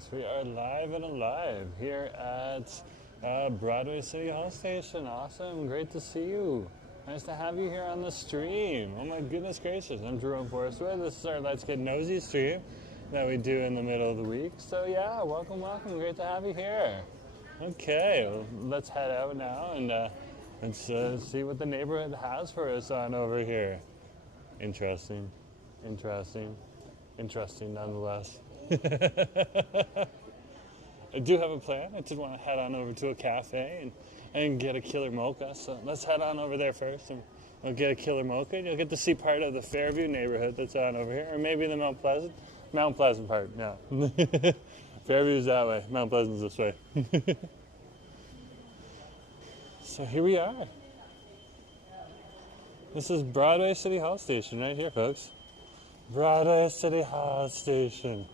Yes, we are live and alive here at Broadway City Hall Station. Awesome, great to see you. Nice to have you here on the stream. Oh my goodness gracious, I'm Jerome Forestwood. This is our Let's Get Nosy stream that we do in the middle of the week. So yeah, welcome, great to have you here. Okay, well, let's head out now and let's see what the neighborhood has for us on over here. Interesting nonetheless. I do have a plan. I did want to head on over to a cafe and get a killer mocha. So let's head on over there first and we'll get a killer mocha. And you'll get to see part of the Fairview neighborhood that's on over here. Or maybe the Mount Pleasant part, yeah. Fairview's that way. Mount Pleasant's this way. So here we are. This is Broadway City Hall Station right here, folks. Broadway City Hall Station.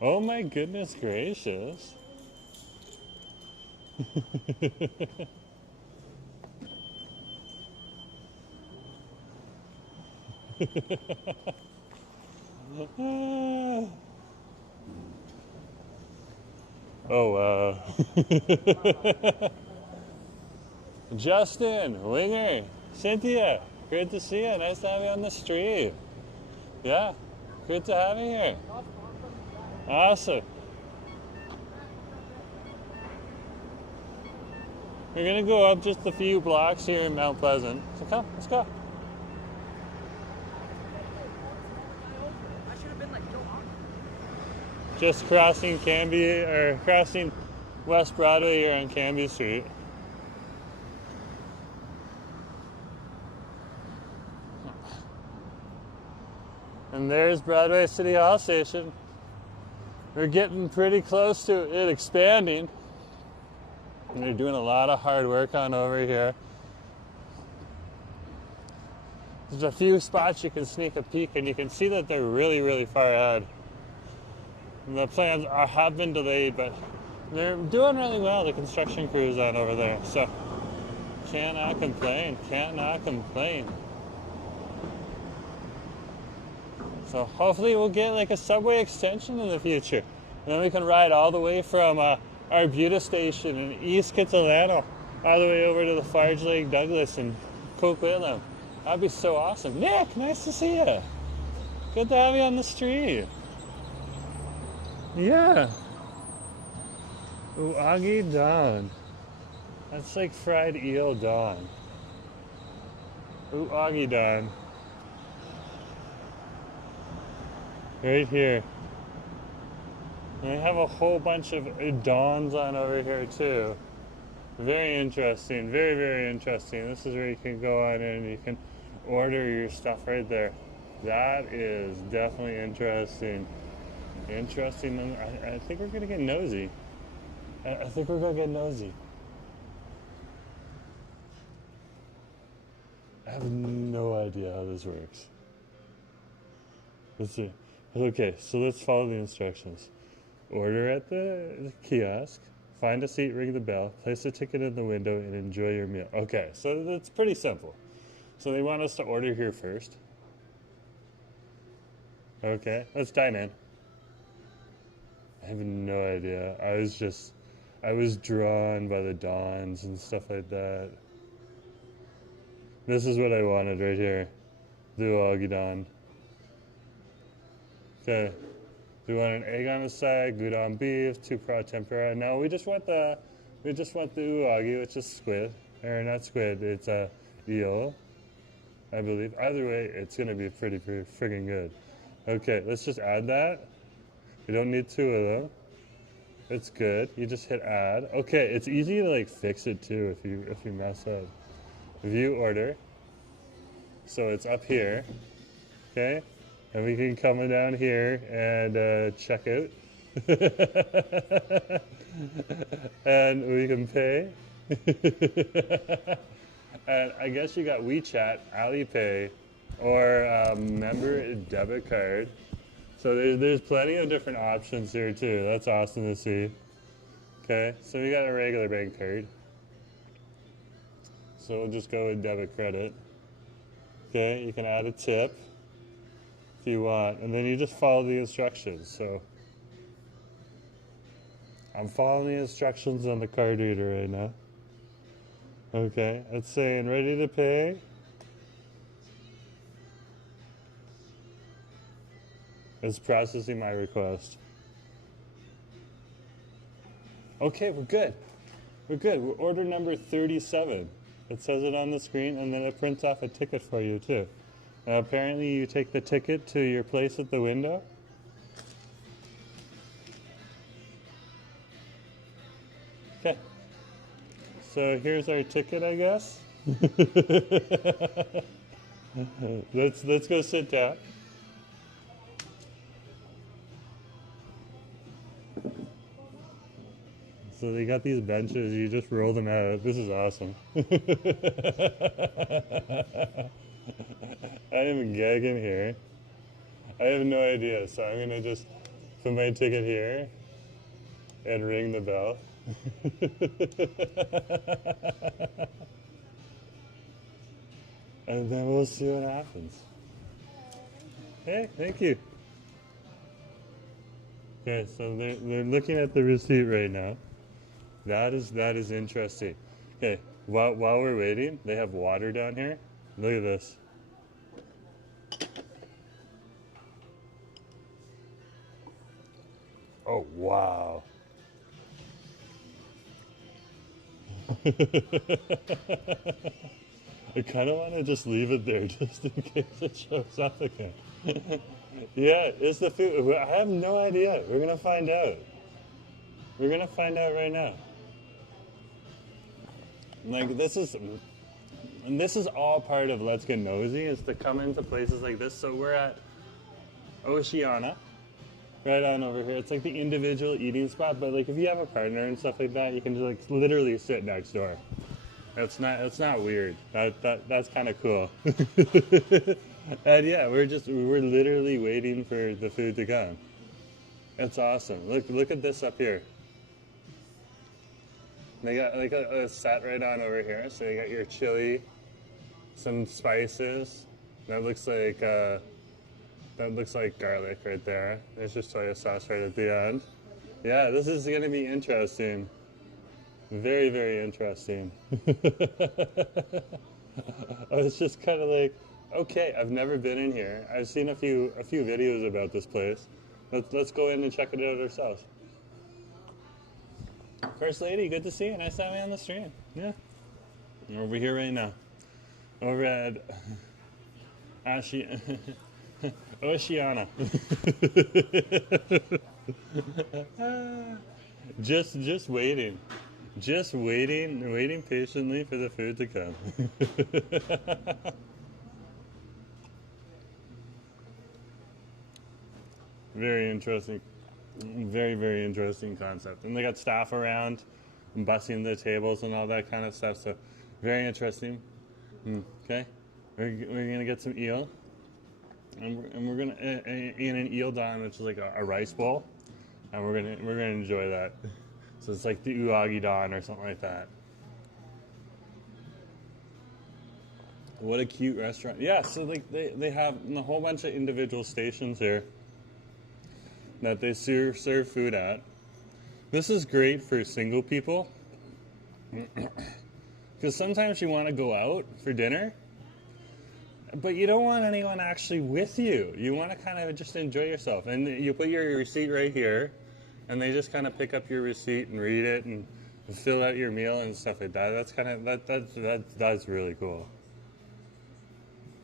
Oh my goodness gracious. Oh wow. Justin, Winger, Cynthia, great to see you. Nice to have you on the stream. Yeah, good to have you here. Awesome. We're going to go up just a few blocks here in Mount Pleasant. So come, let's go. I should have been like, go on. Just crossing crossing West Broadway here on Canby Street. And there's Broadway City Hall Station. We're getting pretty close to it expanding. And they're doing a lot of hard work on over here. There's a few spots you can sneak a peek and you can see that they're really, really far ahead. And the plans have been delayed, but they're doing really well, the construction crews on over there. So, cannot complain. So hopefully we'll get like a subway extension in the future. And then we can ride all the way from Arbutus Station in East Kitsilano all the way over to the Farge Lake Douglas and Coquitlam. That'd be so awesome. Nick, nice to see you. Good to have you on the street. Yeah. Unagi Don. That's like fried eel Don. Unagi Don. Right here. And I have a whole bunch of Dons on over here too. Very interesting, very, very interesting. This is where you can go on and you can order your stuff right there. That is definitely interesting. Interesting. I think we're gonna get nosy. I think we're gonna get nosy. I have no idea how this works. Let's see. Okay, so let's follow the instructions. Order at the kiosk, find a seat, ring the bell, place a ticket in the window, and enjoy your meal. Okay, so that's pretty simple. So they want us to order here first. Okay, let's dine in. I have no idea. I was drawn by the Dons and stuff like that. This is what I wanted right here. The Unagi Don. Okay, we want an egg on the side, gudon beef, 2 pra tempura. No, we just want the uagi, which is squid, or not squid. It's a eel, I believe. Either way, it's gonna be pretty friggin' good. Okay, let's just add that. We don't need 2 of them. It's good. You just hit add. Okay, it's easy to like fix it too if you mess up. View order. So it's up here. Okay. And we can come down here and check out. And we can pay. And I guess you got WeChat, Alipay, or member debit card. So there's plenty of different options here too. That's awesome to see. Okay, so we got a regular bank card. So we'll just go with debit credit. Okay, you can add a tip. if you want, and then you just follow the instructions. So I'm following the instructions on the card reader right now. Okay, it's saying ready to pay. It's processing my request. Okay, we're good. We're good. We're order number 37. It says it on the screen, and then it prints off a ticket for you, too. Apparently, you take the ticket to your place at the window. Okay. So here's our ticket, I guess. Let's go sit down. So they got these benches, you just roll them out. This is awesome. I am gagging here. I have no idea, so I'm gonna just put my ticket here and ring the bell. And then we'll see what happens. Hey, thank you. Okay, so they're looking at the receipt right now. That is interesting. Okay, while we're waiting, they have water down here. Look at this. Oh, wow. I kind of want to just leave it there just in case it shows up again. Yeah, it's the food. I have no idea. We're going to find out. We're going to find out right now. Like, this is all part of Let's Get Nosy, is to come into places like this. So we're at Oishinoya, right on over here. It's like the individual eating spot, but like if you have a partner and stuff like that, you can just like literally sit next door. It's not weird. That's kind of cool. And yeah, we're literally waiting for the food to come. It's awesome. Look at this up here. They got like a set right on over here. So you got your chili, some spices. That looks like garlic right there. There's just soy sauce right at the end. Yeah, this is gonna be interesting. Very, very interesting. I was just kind of like, okay, I've never been in here. I've seen a few videos about this place. Let's go in and check it out ourselves. First lady, good to see you. Nice to have you on the stream. Yeah. We're over here right now. Over at Oceana. Just waiting. Just waiting patiently for the food to come. Very interesting. Very, very interesting concept. And they got staff around and bussing the tables and all that kind of stuff. So very interesting. Okay. We're going to get some eel. And we're going to eat an eel don, which is like a rice bowl. And we're going to enjoy that. So it's like the Unagi Don or something like that. What a cute restaurant. Yeah, so like they have a whole bunch of individual stations here that they serve food at. This is great for single people. Because sometimes you want to go out for dinner, but you don't want anyone actually with you. You want to kind of just enjoy yourself. And you put your receipt right here, and they just kind of pick up your receipt and read it and fill out your meal and stuff like that. That's kind of that's really cool.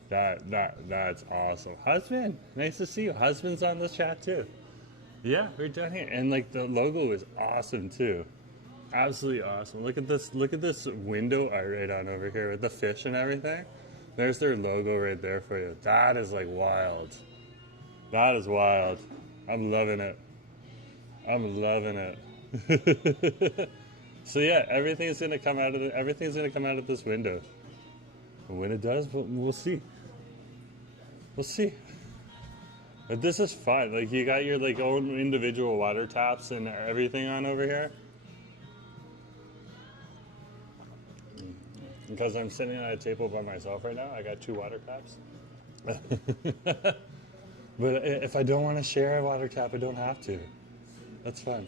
That's awesome. Husband, nice to see you. Husband's on the chat too. Yeah, we're down here, and like the logo is awesome too. Absolutely awesome. Look at this window art right on over here with the fish and everything. There's their logo right there for you. That is like wild. That is wild. I'm loving it. I'm loving it. So yeah, everything's gonna come out of this window. And when it does, we'll see. We'll see. But this is fun. Like you got your like own individual water taps and everything on over here. Because I'm sitting at a table by myself right now, I got 2 water taps. But if I don't want to share a water tap, I don't have to. That's fun.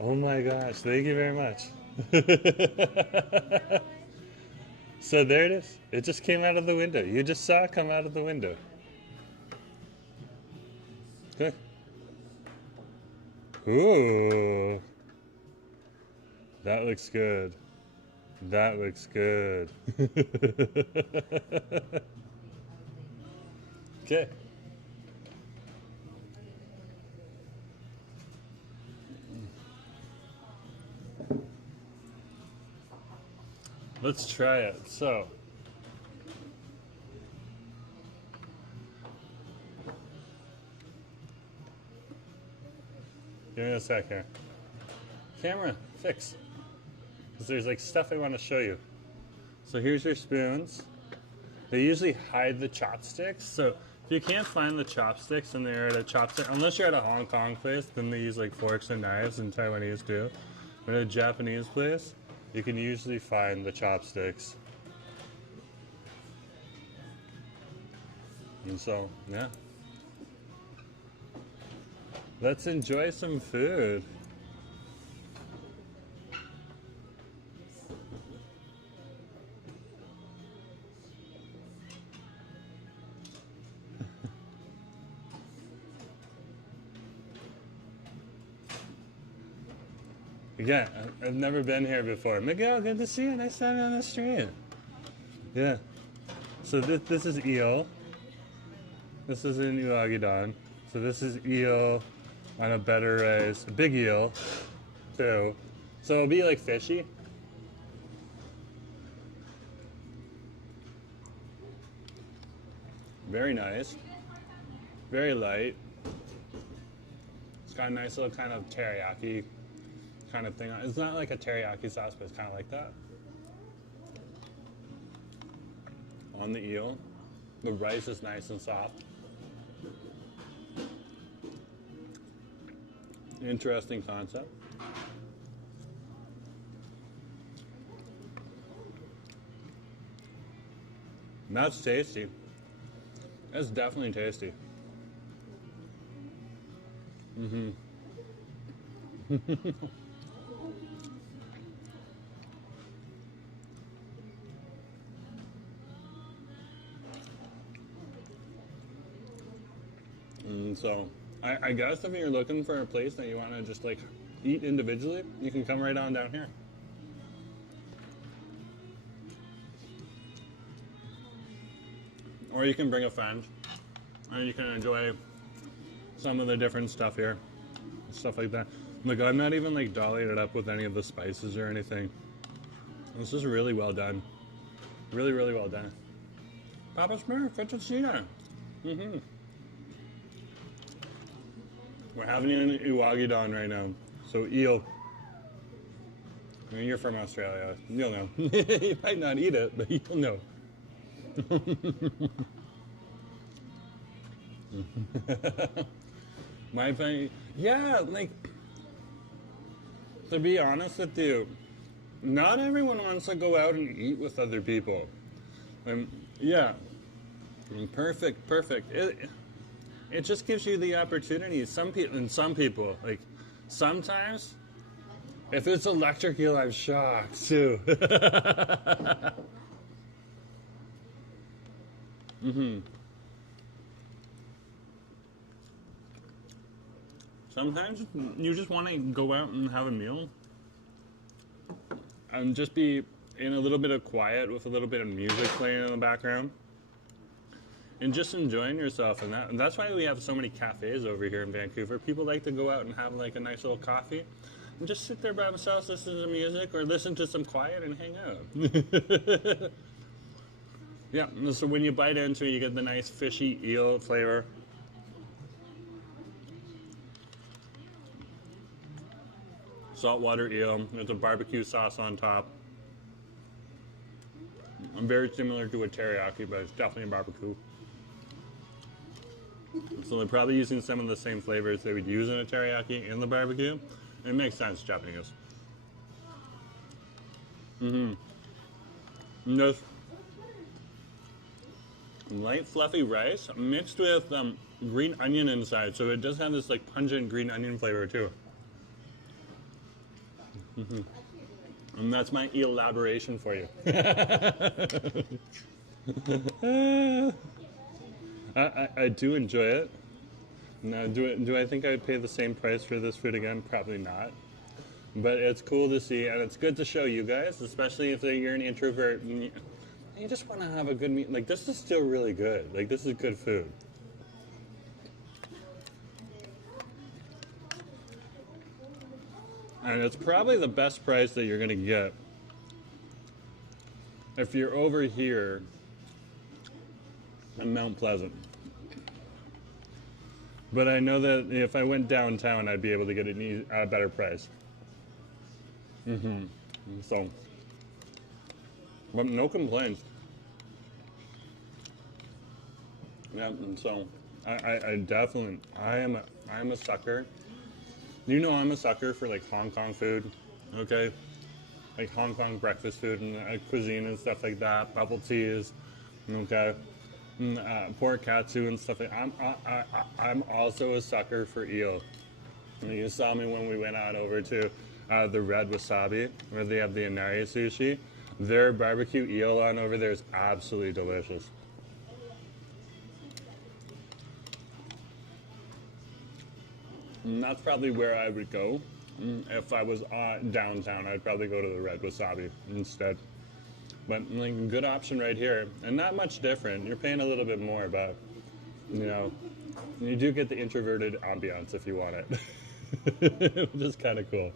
Oh my gosh, thank you very much. So there it is. It just came out of the window. You just saw it come out of the window. Okay. Ooh. That looks good. That looks good. Okay. Let's try it. So, give me a sec here. Camera, fix. Because there's like stuff I want to show you. So here's your spoons. They usually hide the chopsticks. So if you can't find the chopsticks and they're at a chopstick, unless you're at a Hong Kong place, then they use like forks and knives, and Taiwanese too. But at a Japanese place, you can usually find the chopsticks. And so, yeah. Let's enjoy some food. Yeah, I've never been here before. Miguel, good to see you. Nice to have you on the street. Yeah. So this is eel. This is an Unagi Don. So this is eel on a better rice. A big eel, too. So it'll be like fishy. Very nice. Very light. It's got a nice little kind of teriyaki kind of thing. It's not like a teriyaki sauce, but it's kind of like that. On the eel. The rice is nice and soft. Interesting concept. That's tasty. That's definitely tasty. Mm-hmm. And so, I guess if you're looking for a place that you want to just like eat individually, you can come right on down here. Or you can bring a friend, and you can enjoy some of the different stuff here, stuff like that. Look, I'm not even like dollying it up with any of the spices or anything. This is really well done. Really, really well done. Papa Smurf, good to see you. Mm-hmm. We're having an Unagi Don right now. So eel. I mean, you're from Australia. You'll know. You might not eat it, but you'll know. My opinion, yeah, like, to be honest with you, not everyone wants to go out and eat with other people. Yeah, perfect. It just gives you the opportunity. Some people, like, sometimes, if it's electric eel, I'm shocked too. Mm-hmm. Sometimes you just want to go out and have a meal and just be in a little bit of quiet with a little bit of music playing in the background and just enjoying yourself. And that's why we have so many cafes over here in Vancouver. People like to go out and have like a nice little coffee and just sit there by themselves, listen to music or listen to some quiet and hang out. Yeah, so when you bite into it, you get the nice fishy eel flavor. Saltwater eel. There's a barbecue sauce on top. Very similar to a teriyaki, but it's definitely a barbecue. So they're probably using some of the same flavors they would use in a teriyaki in the barbecue. It makes sense, Japanese. Mm-hmm. Light fluffy rice mixed with green onion inside, so it does have this like pungent green onion flavor too. And that's my elaboration for you. I do enjoy it. Now, do I think I would pay the same price for this food again? Probably not. But it's cool to see, and it's good to show you guys, especially if you're an introvert and you just want to have a good meal. Like, this is still really good. Like, this is good food. And it's probably the best price that you're going to get if you're over here in Mount Pleasant. But I know that if I went downtown, I'd be able to get a better price. So, but no complaints. Yeah, and so I definitely, I am a sucker. You know, I'm a sucker for like Hong Kong food, okay? Like Hong Kong breakfast food and cuisine and stuff like that, bubble teas, okay? Pork katsu and stuff like that. I'm also a sucker for eel. You saw me when we went out over to the Red Wasabi, where they have the Inari sushi. Their barbecue eel on over there is absolutely delicious. And that's probably where I would go. If I was downtown, I'd probably go to the Red Wasabi instead. But like a good option right here, and not much different. You're paying a little bit more, but you know, you do get the introverted ambiance if you want it, which is kind of cool.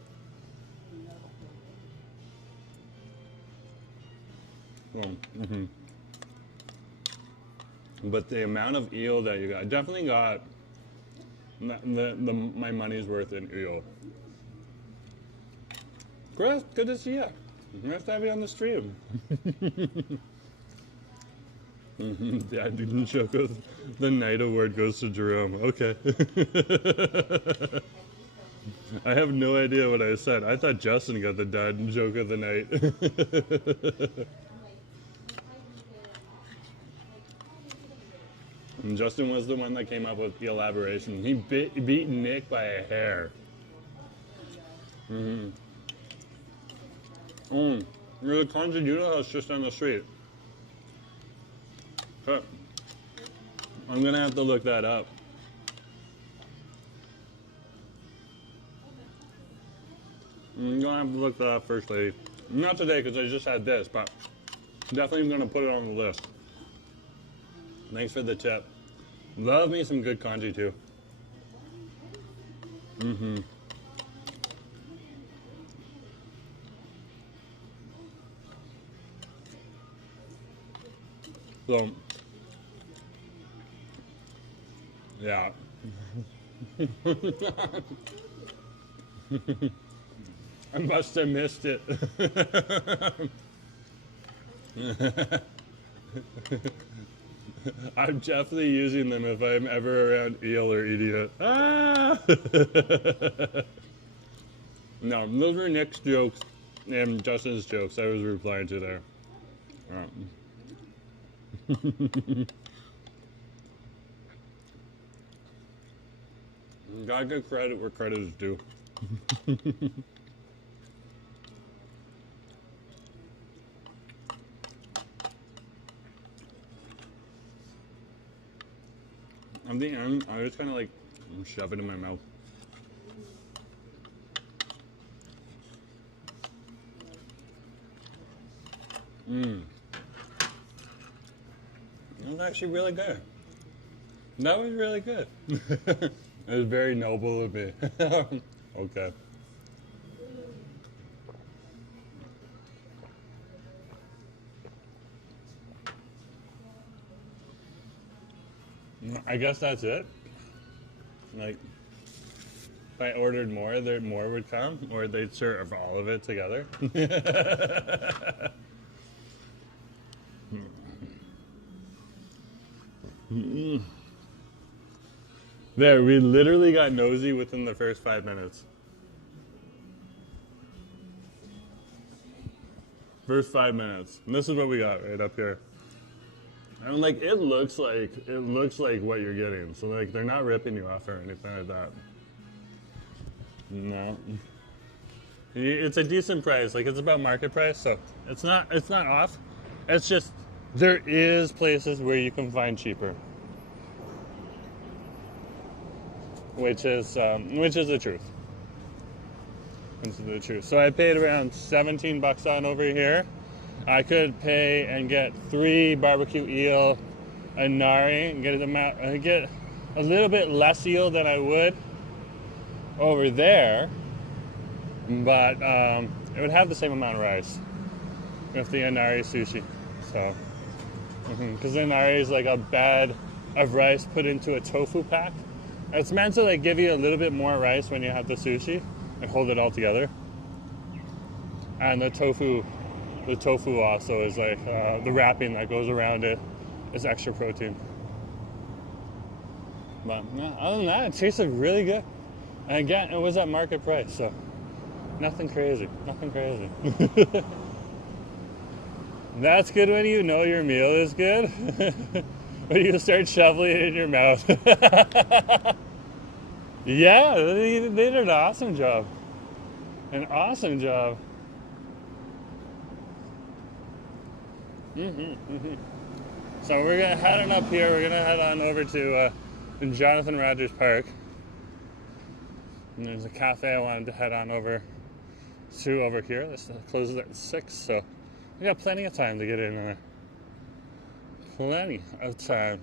But the amount of eel that you got, I definitely got my money's worth in eel. Chris, good to see you. Nice to have you on the stream. Yeah, didn't Choco. The night award goes to Jerome. Okay. I have no idea what I said. I thought Justin got the dad joke of the night. And Justin was the one that came up with the elaboration. He beat Nick by a hair. There's a kanji noodle house just down the street. Okay. I'm gonna have to look that up. I'm gonna have to look that up first, lady. Not today, because I just had this, but definitely gonna put it on the list. Thanks for the tip. Love me some good kanji too. So, yeah. I must have missed it. I'm definitely using them if I'm ever around eel or eating it. Ah! No, those were Nick's jokes and Justin's jokes I was replying to there. Gotta give credit where credit is due. At the end, I just kind of like shove it in my mouth. That was actually really good. That was really good. It was very noble of me. Okay. I guess that's it. Like, if I ordered more, more would come, or they'd serve all of it together. There, we literally got nosy within the first 5 minutes. First 5 minutes. And this is what we got right up here. And like it looks like what you're getting. So like they're not ripping you off or anything like that. No. It's a decent price. Like it's about market price, so it's not off. It's just there is places where you can find cheaper. Which is the truth. Which is the truth. So I paid around $17 on over here. I could pay and get 3 barbecue eel and nari and get a little bit less eel than I would over there, but it would have the same amount of rice with the inari sushi. So, because the inari is like a bed of rice put into a tofu pack. It's meant to like give you a little bit more rice when you have the sushi and hold it all together. And the tofu also is like the wrapping that goes around it is extra protein. But yeah, other than that, it tasted really good. And again, it was at market price, so nothing crazy. That's good when you know your meal is good. When you start shoveling it in your mouth. Yeah, they did an awesome job. So we're gonna head on up here. We're gonna head on over to Johnathan Rogers Park. And there's a cafe I wanted to head on over to over here. This closes at 6, so we got plenty of time to get in there. Plenty of time.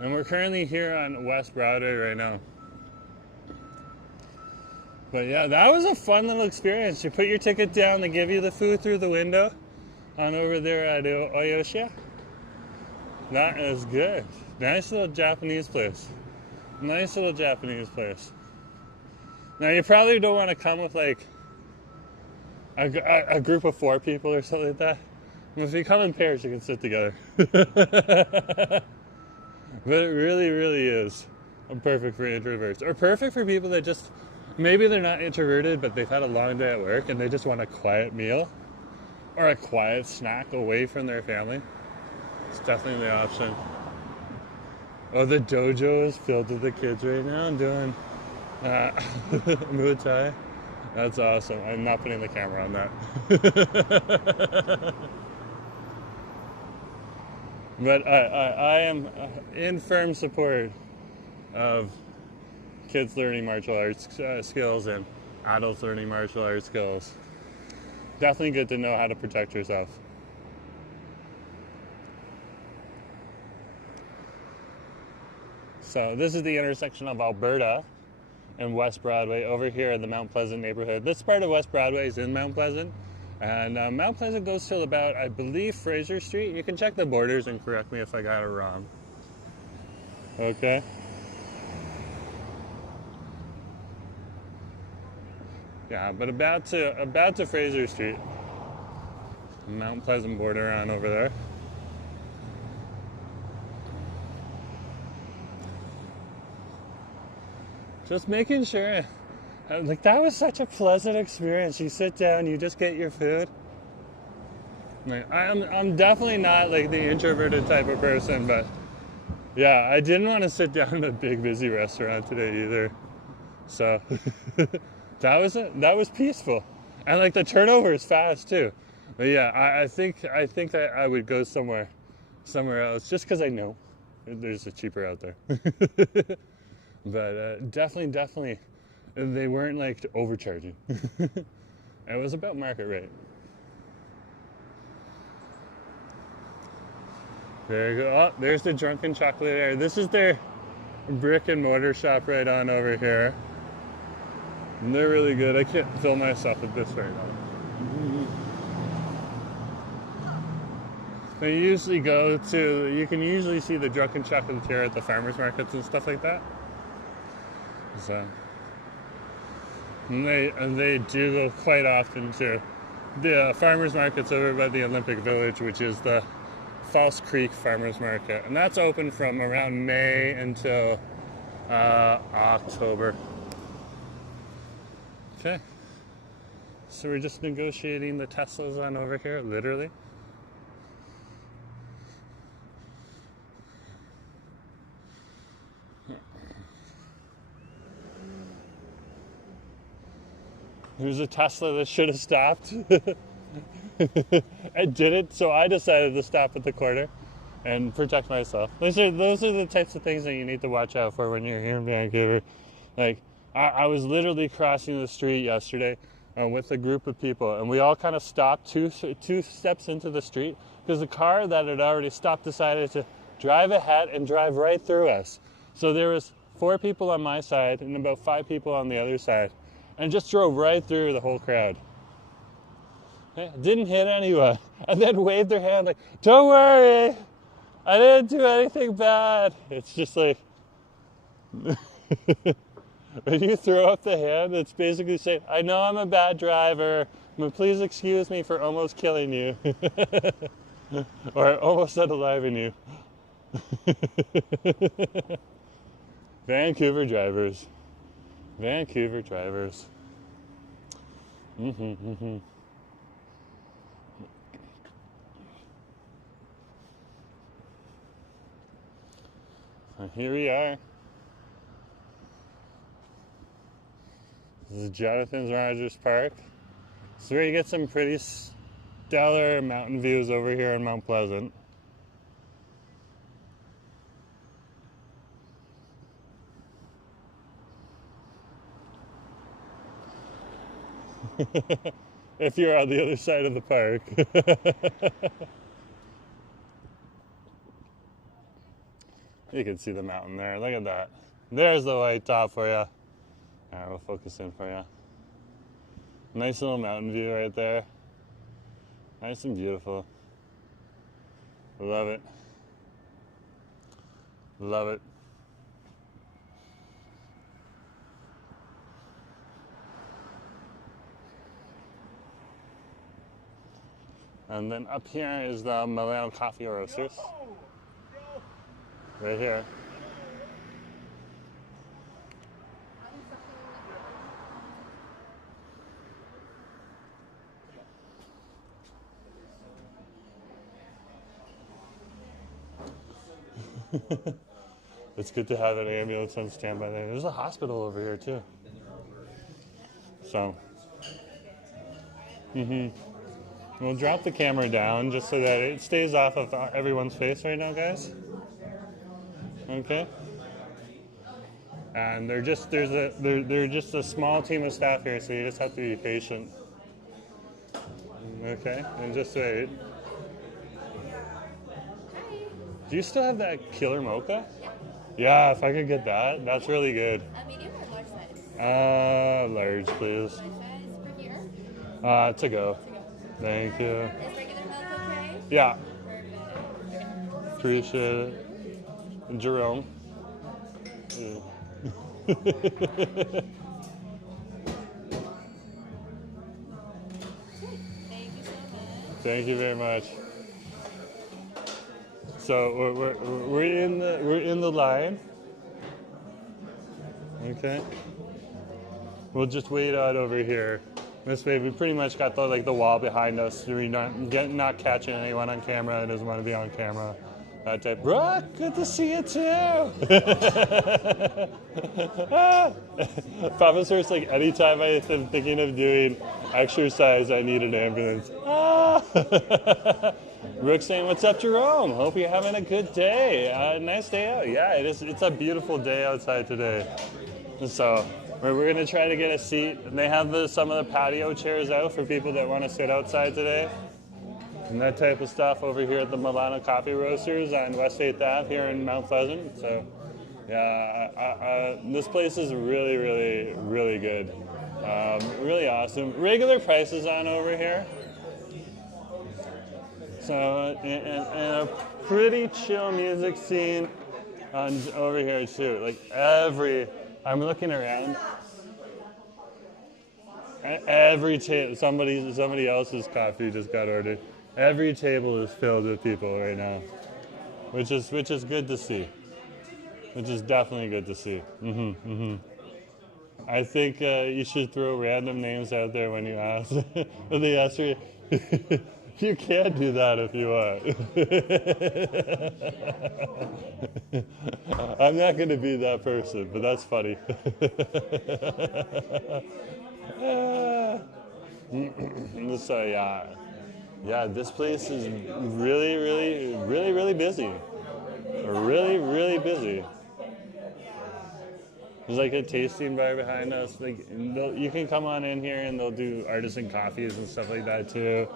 And we're currently here on West Broadway right now. But yeah, that was a fun little experience. You put your ticket down, they give you the food through the window on over there at Oishinoya. That is good. Nice little Japanese place. Now you probably don't want to come with like a group of 4 people or something like that. If you come in pairs, you can sit together. But it really, really is perfect for introverts. Or perfect for people that just, maybe they're not introverted, but they've had a long day at work and they just want a quiet meal or a quiet snack away from their family. It's definitely the option. Oh, the dojo is filled with the kids right now doing Muay Thai. That's awesome. I'm not putting the camera on that. But I am in firm support of kids learning martial arts skills and adults learning martial arts skills. Definitely good to know how to protect yourself. So this is the intersection of Alberta and West Broadway over here in the Mount Pleasant neighborhood. This part of West Broadway is in Mount Pleasant. And Mount Pleasant goes till about, I believe, Fraser Street. You can check the borders and correct me if I got it wrong. Okay. Yeah, but about to Fraser Street. Mount Pleasant border on over there. Just making sure. Like, that was such a pleasant experience. You sit down, you just get your food. Like, I'm definitely not like the introverted type of person, but yeah, I didn't want to sit down in a big busy restaurant today either. So that was peaceful, and like the turnover is fast too. But yeah, I think that I would go somewhere else just because I know there's a cheaper out there. But definitely. They weren't like overcharging. It was about market rate. There you go. Oh, there's the Drunken Chocolatier. This is their brick and mortar shop right on over here. And they're really good. I can't fill myself with this right now. They usually you can usually see the Drunken Chocolatier at the farmers markets and stuff like that. So. And they do go quite often to the farmers markets over by the Olympic Village, which is the False Creek Farmers Market. And that's open from around May until October. Okay. So we're just negotiating the Teslas on over here, literally. There's a Tesla that should have stopped. It didn't, so I decided to stop at the corner and protect myself. Those are the types of things that you need to watch out for when you're here in Vancouver. Like, I was literally crossing the street yesterday with a group of people, and we all kind of stopped two steps into the street because the car that had already stopped decided to drive ahead and drive right through us. So there was 4 people on my side and about 5 people on the other side, and just drove right through the whole crowd. Didn't hit anyone, and then waved their hand like, "Don't worry, I didn't do anything bad." It's just like, when you throw up the hand, it's basically saying, "I know I'm a bad driver, but please excuse me for almost killing you." Or almost unaliving you. Vancouver drivers. Vancouver drivers. And here we are. This is Johnathan's Rogers Park. This is where you get some pretty stellar mountain views over here in Mount Pleasant. If you're on the other side of the park. You can see the mountain there. Look at that. There's the white top for you. All right, we'll focus in for you. Nice little mountain view right there. Nice and beautiful. Love it. Love it. And then up here is the Milano Coffee Roasters. Right here. It's good to have an ambulance on standby there. There's a hospital over here too. So, we'll drop the camera down just so that it stays off of everyone's face right now, guys. Okay. And they're just a small team of staff here, so you just have to be patient. Okay, and just wait. Do you still have that killer mocha? Yeah, if I could get that, that's really good. Medium or large size? Large, please. Large size for here? To go. Thank you. Is regular milk okay? Yeah. Perfect. Appreciate it. Jerome. Yeah. Thank you so much. Thank you very much. So we're in the line. Okay. We'll just wait out over here. This way, we pretty much got the wall behind us. We're not catching anyone on camera that doesn't want to be on camera. That type. Brooke, good to see you too. Papa Source, like anytime I am thinking of doing exercise, I need an ambulance. Brooke's saying, "What's up, Jerome? Hope you're having a good day. Nice day out." Yeah, it is. It's a beautiful day outside today. So we're gonna try to get a seat. And they have some of the patio chairs out for people that want to sit outside today. And that type of stuff over here at the Milano Coffee Roasters on West 8th Ave here in Mount Pleasant. So, yeah, this place is really, really, really good. Really awesome. Regular prices on over here. So, and a pretty chill music scene over here too. Like I'm looking around. Every table, somebody else's coffee just got ordered. Every table is filled with people right now, which is good to see. Which is definitely good to see. I think you should throw random names out there when you ask. When they ask you, you can do that if you want. I'm not going to be that person, but that's funny. So yeah, this place is really, really, really, really busy. Really, really busy. There's like a tasting bar behind us. Like you can come on in here and they'll do artisan coffees and stuff like that too,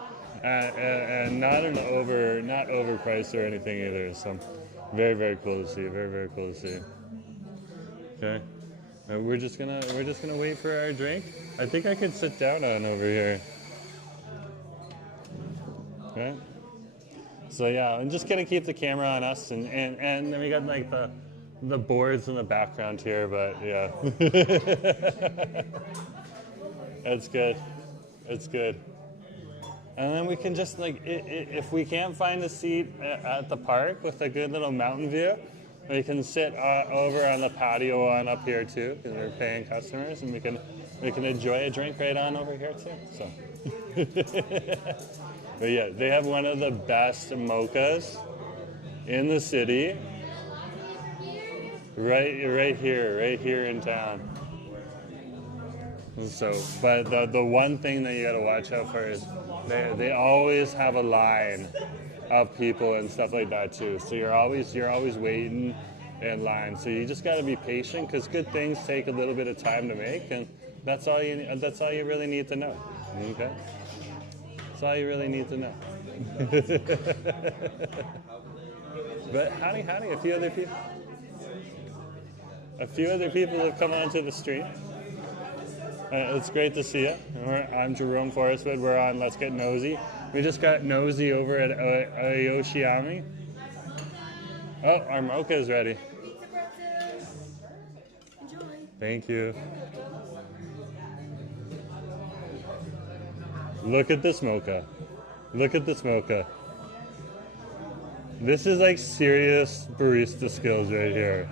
and not overpriced or anything either. So very, very cool to see. Very, very cool to see. Okay, we're just gonna wait for our drink. I think I could sit down on over here. Okay. So yeah, I'm just gonna keep the camera on us, and then we got like the boards in the background here, but yeah. It's good. It's good. And then we can just like, if we can't find a seat at the park with a good little mountain view, we can sit over on the patio on up here too, because we're paying customers, and we can enjoy a drink right on over here too. So. But yeah, they have one of the best mochas in the city. Right here in town. So, but the one thing that you gotta watch out for is they always have a line of people and stuff like that too. So you're always waiting in line. So you just gotta be patient, because good things take a little bit of time to make, and that's all you really need to know. Okay, that's all you really need to know. But howdy, a few other people have come onto the street. It's great to see you. I'm Jerome Forestwood. We're on Let's Get Nosy. We just got Nosy over at Oishinoya. Oh, our Mocha is ready. Enjoy. Thank you. Look at this Mocha. Look at this Mocha. This is like serious barista skills right here.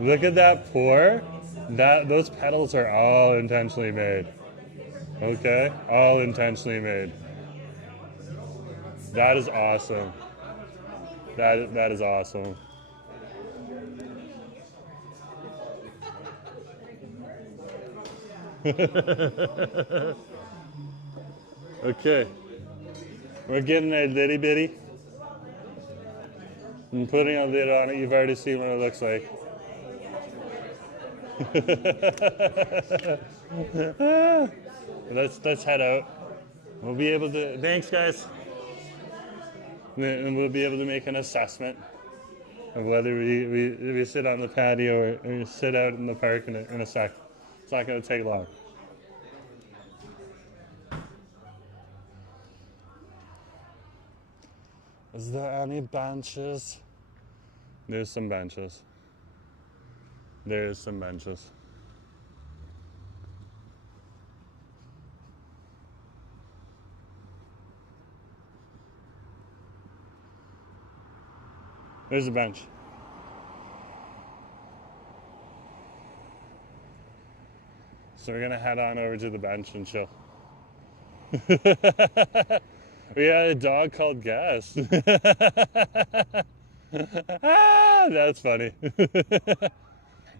Look at that pour. Those petals are all intentionally made. Okay? All intentionally made. That is awesome. That is awesome. Okay. We're getting a litty bitty. I'm putting a lid on it. You've already seen what it looks like. Let's head out. We'll be able to. Thanks, guys. And we'll be able to make an assessment of whether we sit on the patio or sit out in the park in a sec. It's not going to take long. Is there any benches? There's some benches. There's some benches. There's a bench. So we're gonna head on over to the bench and chill. We had a dog called Gas. Ah, that's funny.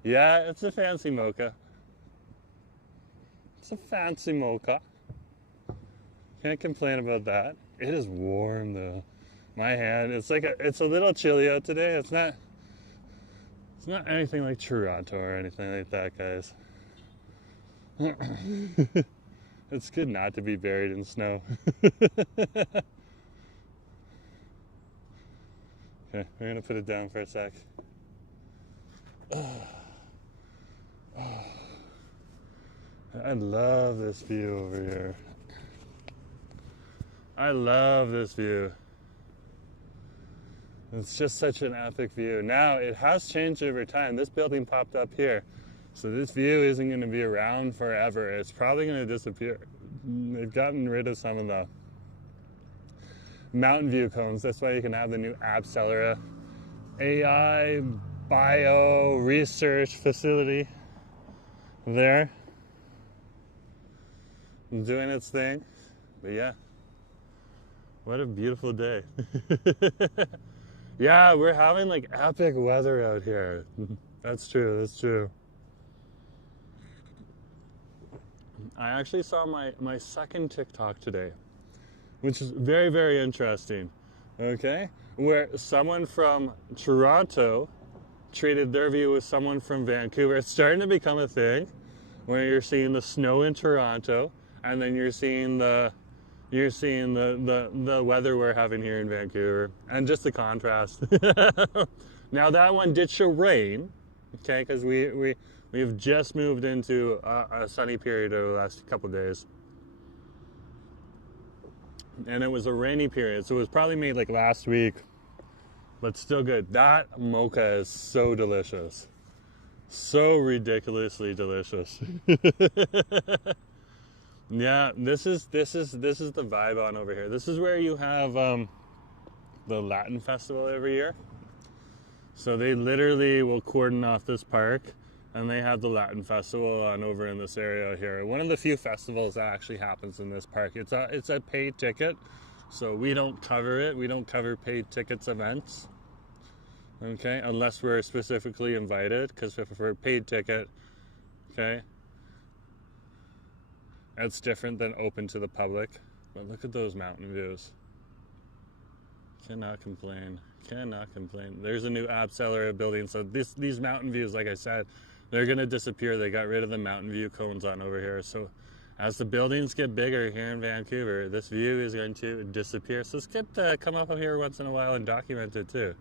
Yeah, it's a fancy mocha. It's a fancy mocha. Can't complain about that. It is warm though. My hand, it's a little chilly out today. It's not anything like Toronto or anything like that, guys. It's good not to be buried in snow. Okay, we're gonna put it down for a sec. I love this view over here. I love this view. It's just such an epic view. Now, it has changed over time. This building popped up here. So this view isn't going to be around forever. It's probably going to disappear. They've gotten rid of some of the mountain view cones. That's why you can have the new Abcellera AI bio research facility there doing its thing. But yeah, what a beautiful day. Yeah, we're having like epic weather out here. That's true, that's true. I actually saw my second TikTok today, which is very, very interesting. Okay? Where someone from Toronto traded their view with someone from Vancouver. It's starting to become a thing where you're seeing the snow in Toronto, and then you're seeing the weather we're having here in Vancouver, and just the contrast. Now that one did show rain, okay, because we've just moved into a sunny period over the last couple of days, and it was a rainy period, so it was probably made like last week, but still good. That mocha is so delicious, so ridiculously delicious. Yeah, this is the vibe on over here. This is where you have the Latin festival every year. So they literally will cordon off this park, and they have the Latin festival on over in this area here. One of the few festivals that actually happens in this park. It's a paid ticket, so we don't cover it. We don't cover paid tickets events, okay, unless we're specifically invited. Because if we're a paid ticket, okay, that's different than open to the public. But look at those mountain views. Cannot complain. Cannot complain. There's a new app seller building. So these mountain views, like I said, they're going to disappear. They got rid of the mountain view cones on over here. So as the buildings get bigger here in Vancouver, this view is going to disappear. So it's good to come up here once in a while and document it too.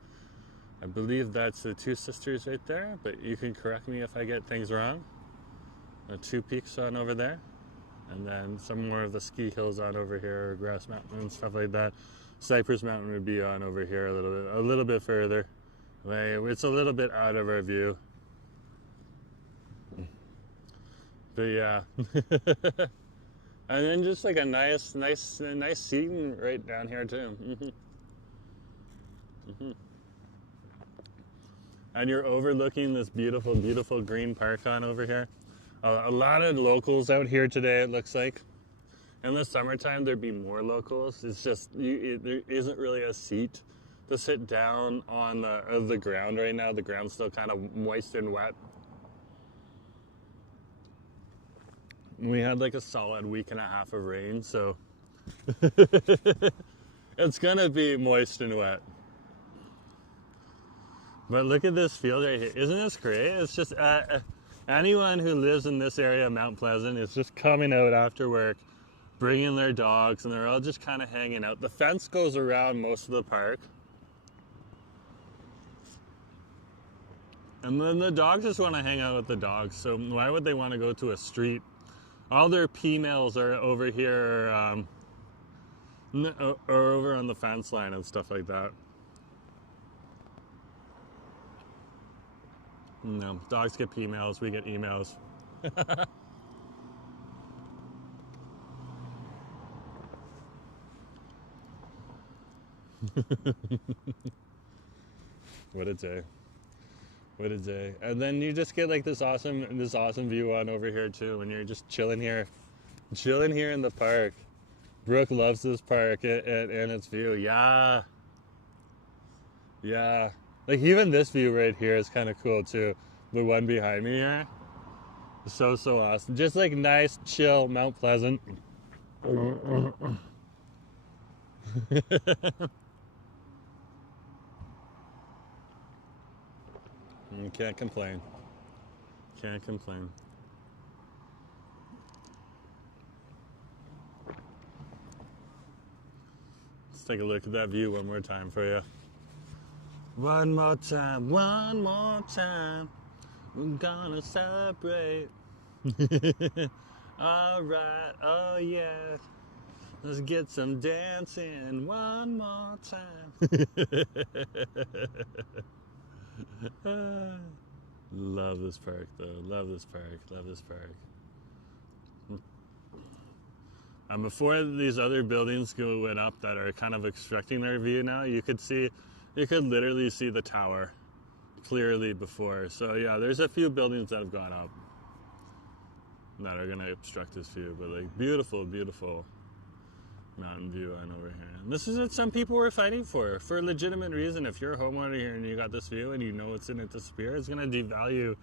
I believe that's the Two Sisters right there, but you can correct me if I get things wrong. The Two Peaks on over there. And then some more of the ski hills on over here, Grass Mountain and stuff like that. Cypress Mountain would be on over here a little bit further. It's a little bit out of our view. But yeah. And then just like a nice seating right down here too. And you're overlooking this beautiful, beautiful green park on over here. A lot of locals out here today, it looks like. In the summertime, there'd be more locals. It's just, there isn't really a seat to sit down on the ground right now. The ground's still kind of moist and wet. We had like a solid week and a half of rain, so it's gonna be moist and wet. But look at this field right here. Isn't this great? It's just, anyone who lives in this area of Mount Pleasant is just coming out after work, bringing their dogs, and they're all just kind of hanging out. The fence goes around most of the park. And then the dogs just want to hang out with the dogs, so why would they want to go to a street? All their females are over here, or over on the fence line and stuff like that. No, dogs get P-mails, we get emails. What a day. What a day. And then you just get like this awesome view on over here too when you're just chilling here in the park. Brooke loves this park and its view. Yeah. Yeah. Like even this view right here is kind of cool too. The one behind me here. So awesome. Just like nice, chill Mount Pleasant. You can't complain. Can't complain. Let's take a look at that view one more time for you. One more time, we're gonna celebrate. Alright, oh yeah, let's get some dancing one more time. Love this park though, love this park. And before these other buildings went up that are kind of obstructing their view now, you could literally see the tower clearly before. So yeah, there's a few buildings that have gone up that are gonna obstruct this view, but like beautiful, beautiful mountain view on over here. And this is what some people were fighting for a legitimate reason. If you're a homeowner here and you got this view and you know it's in it to disappear, it's gonna devalue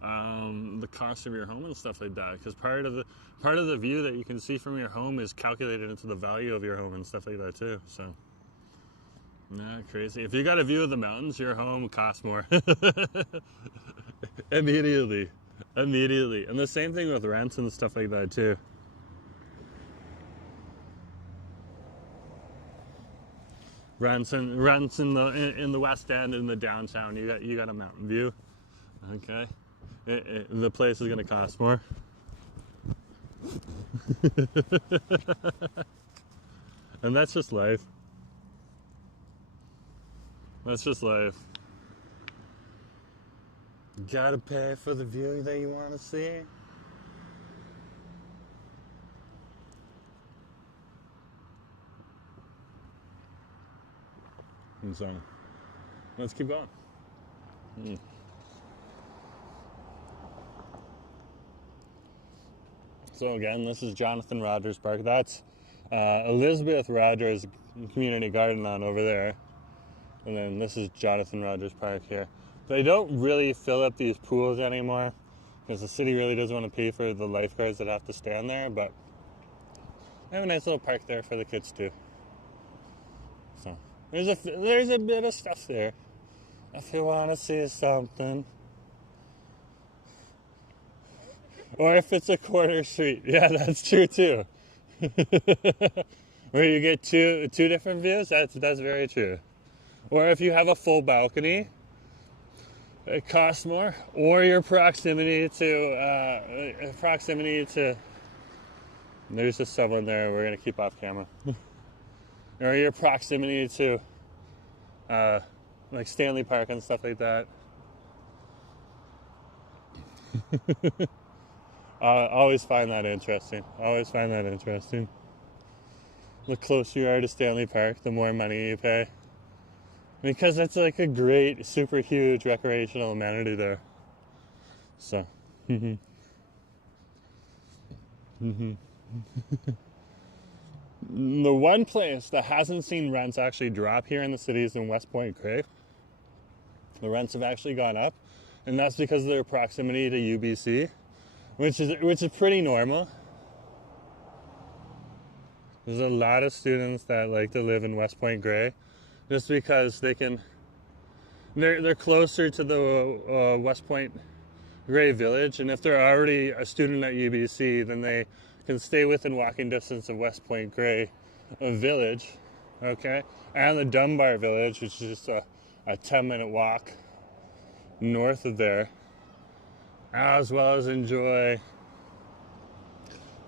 the cost of your home and stuff like that. Because part of the view that you can see from your home is calculated into the value of your home and stuff like that too. So, nah, crazy. If you got a view of the mountains, your home costs more. Immediately. And the same thing with rents and stuff like that too. Rents in the West End, in the downtown, you got a mountain view. Okay, the place is gonna cost more. And that's just life. That's just life. You gotta pay for the view that you want to see. And so, let's keep going. So again, this is Johnathan Rogers Park. That's Elizabeth Rogers Community Garden on over there. And then this is Johnathan Rogers Park here. They don't really fill up these pools anymore because the city really doesn't want to pay for the lifeguards that have to stand there, but they have a nice little park there for the kids too. So there's a bit of stuff there if you want to see something. Or if it's a quarter street. Yeah, that's true too. Where you get two different views, that's very true. Or if you have a full balcony, it costs more. Or your proximity to there's just someone there, we're gonna keep off camera. Or your proximity to like Stanley Park and stuff like that. Always find that interesting. The closer you are to Stanley Park, the more money you pay. Because that's like a great, super huge recreational amenity there. So, The one place that hasn't seen rents actually drop here in the city is in West Point Crave. The rents have actually gone up, and that's because of their proximity to UBC, which is pretty normal. There's a lot of students that like to live in West Point Grey, just because they're closer to the West Point Grey Village, and if they're already a student at UBC, then they can stay within walking distance of West Point Grey Village, okay, and the Dunbar Village, which is just a 10-minute walk north of there, as well as enjoy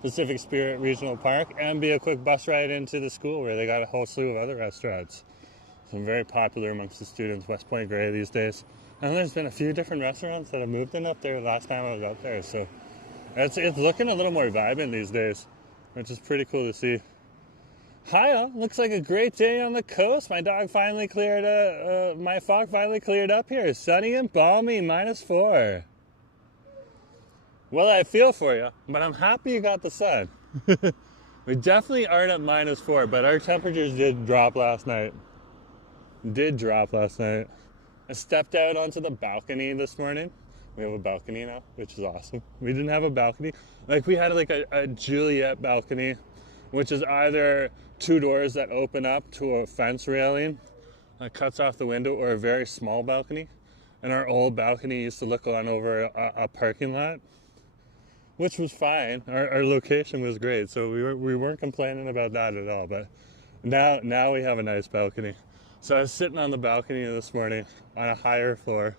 Pacific Spirit Regional Park and be a quick bus ride into the school where they got a whole slew of other restaurants. So very popular amongst the students, West Point Grey these days. And there's been a few different restaurants that have moved in up there last time I was out there. So it's looking a little more vibrant these days, which is pretty cool to see. Hiya, looks like a great day on the coast. My fog finally cleared up here. Sunny and balmy, -4. Well, I feel for you, but I'm happy you got the sun. We definitely aren't at -4, but our temperatures did drop last night. I stepped out onto the balcony this morning. We have a balcony now, which is awesome. We didn't have a balcony. Like, we had like a Juliet balcony, which is either 2 doors that open up to a fence railing that cuts off the window, or a very small balcony. And our old balcony used to look on over a parking lot, which was fine. Our location was great, so we weren't complaining about that at all. But now we have a nice balcony. So I was sitting on the balcony this morning on a higher floor.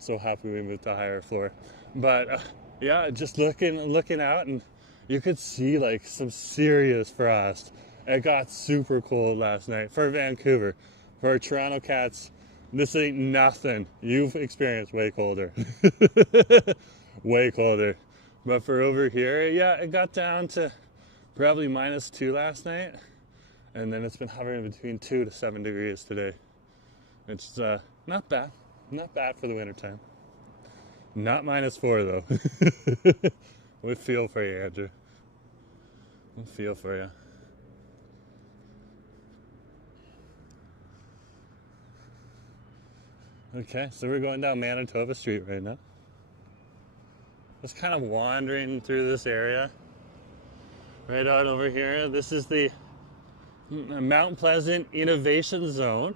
So happy we moved to a higher floor. But yeah, just looking out, and you could see like some serious frost. It got super cold last night for Vancouver. For our Toronto cats, this ain't nothing. You've experienced way colder. Way colder. But for over here, yeah, it got down to probably -2 last night. And then it's been hovering between 2 to 7 degrees today. It's not bad. Not bad for the wintertime. Not -4 though. We feel for you, Andrew. We feel for you. Okay, so we're going down Manitoba Street right now. just kind of wandering through this area. Right on over here, this is the Mount Pleasant Innovation Zone,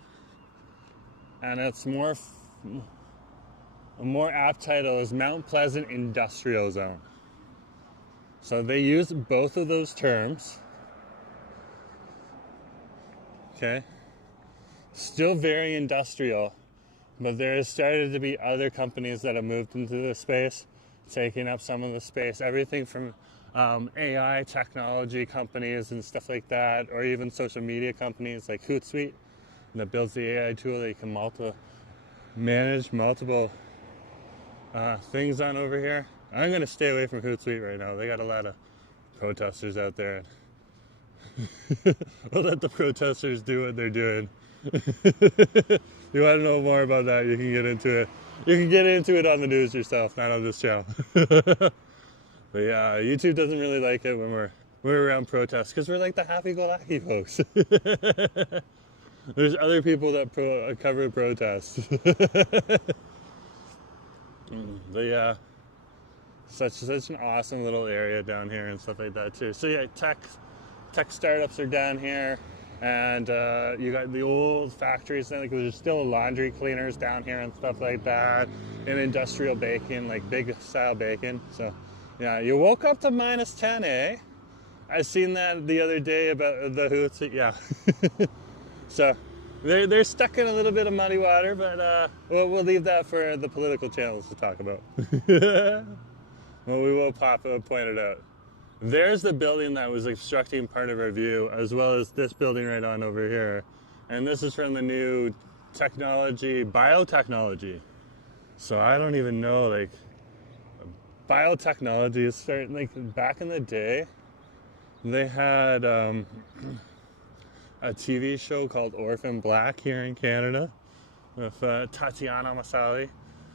and it's more apt title is Mount Pleasant Industrial Zone. So they use both of those terms. Okay. Still very industrial, but there has started to be other companies that have moved into the space, taking up some of the space. Everything from AI technology companies and stuff like that, or even social media companies like Hootsuite that builds the AI tool that you can manage multiple things on over here. I'm going to stay away from Hootsuite right now. They got a lot of protesters out there. We'll let the protesters do what they're doing. You want to know more about that, you can get into it. You can get into it on the news yourself, not on this channel. But yeah, YouTube doesn't really like it when we're around protests, because we're like the happy-go-lucky folks. There's other people that cover protests. But yeah, such an awesome little area down here and stuff like that too. So yeah, tech startups are down here, and you got the old factories. Like there's still laundry cleaners down here and stuff like that, and industrial baking, like big style baking. So yeah, you woke up to -10, eh? I seen that the other day about the hoots. Yeah. So they're stuck in a little bit of muddy water, but we'll leave that for the political channels to talk about. Well, we will point it out. There's the building that was obstructing part of our view, as well as this building right on over here. And this is from the new biotechnology. So I don't even know, like, biotechnology is starting, like, back in the day, they had a TV show called Orphan Black here in Canada with Tatiana Maslany.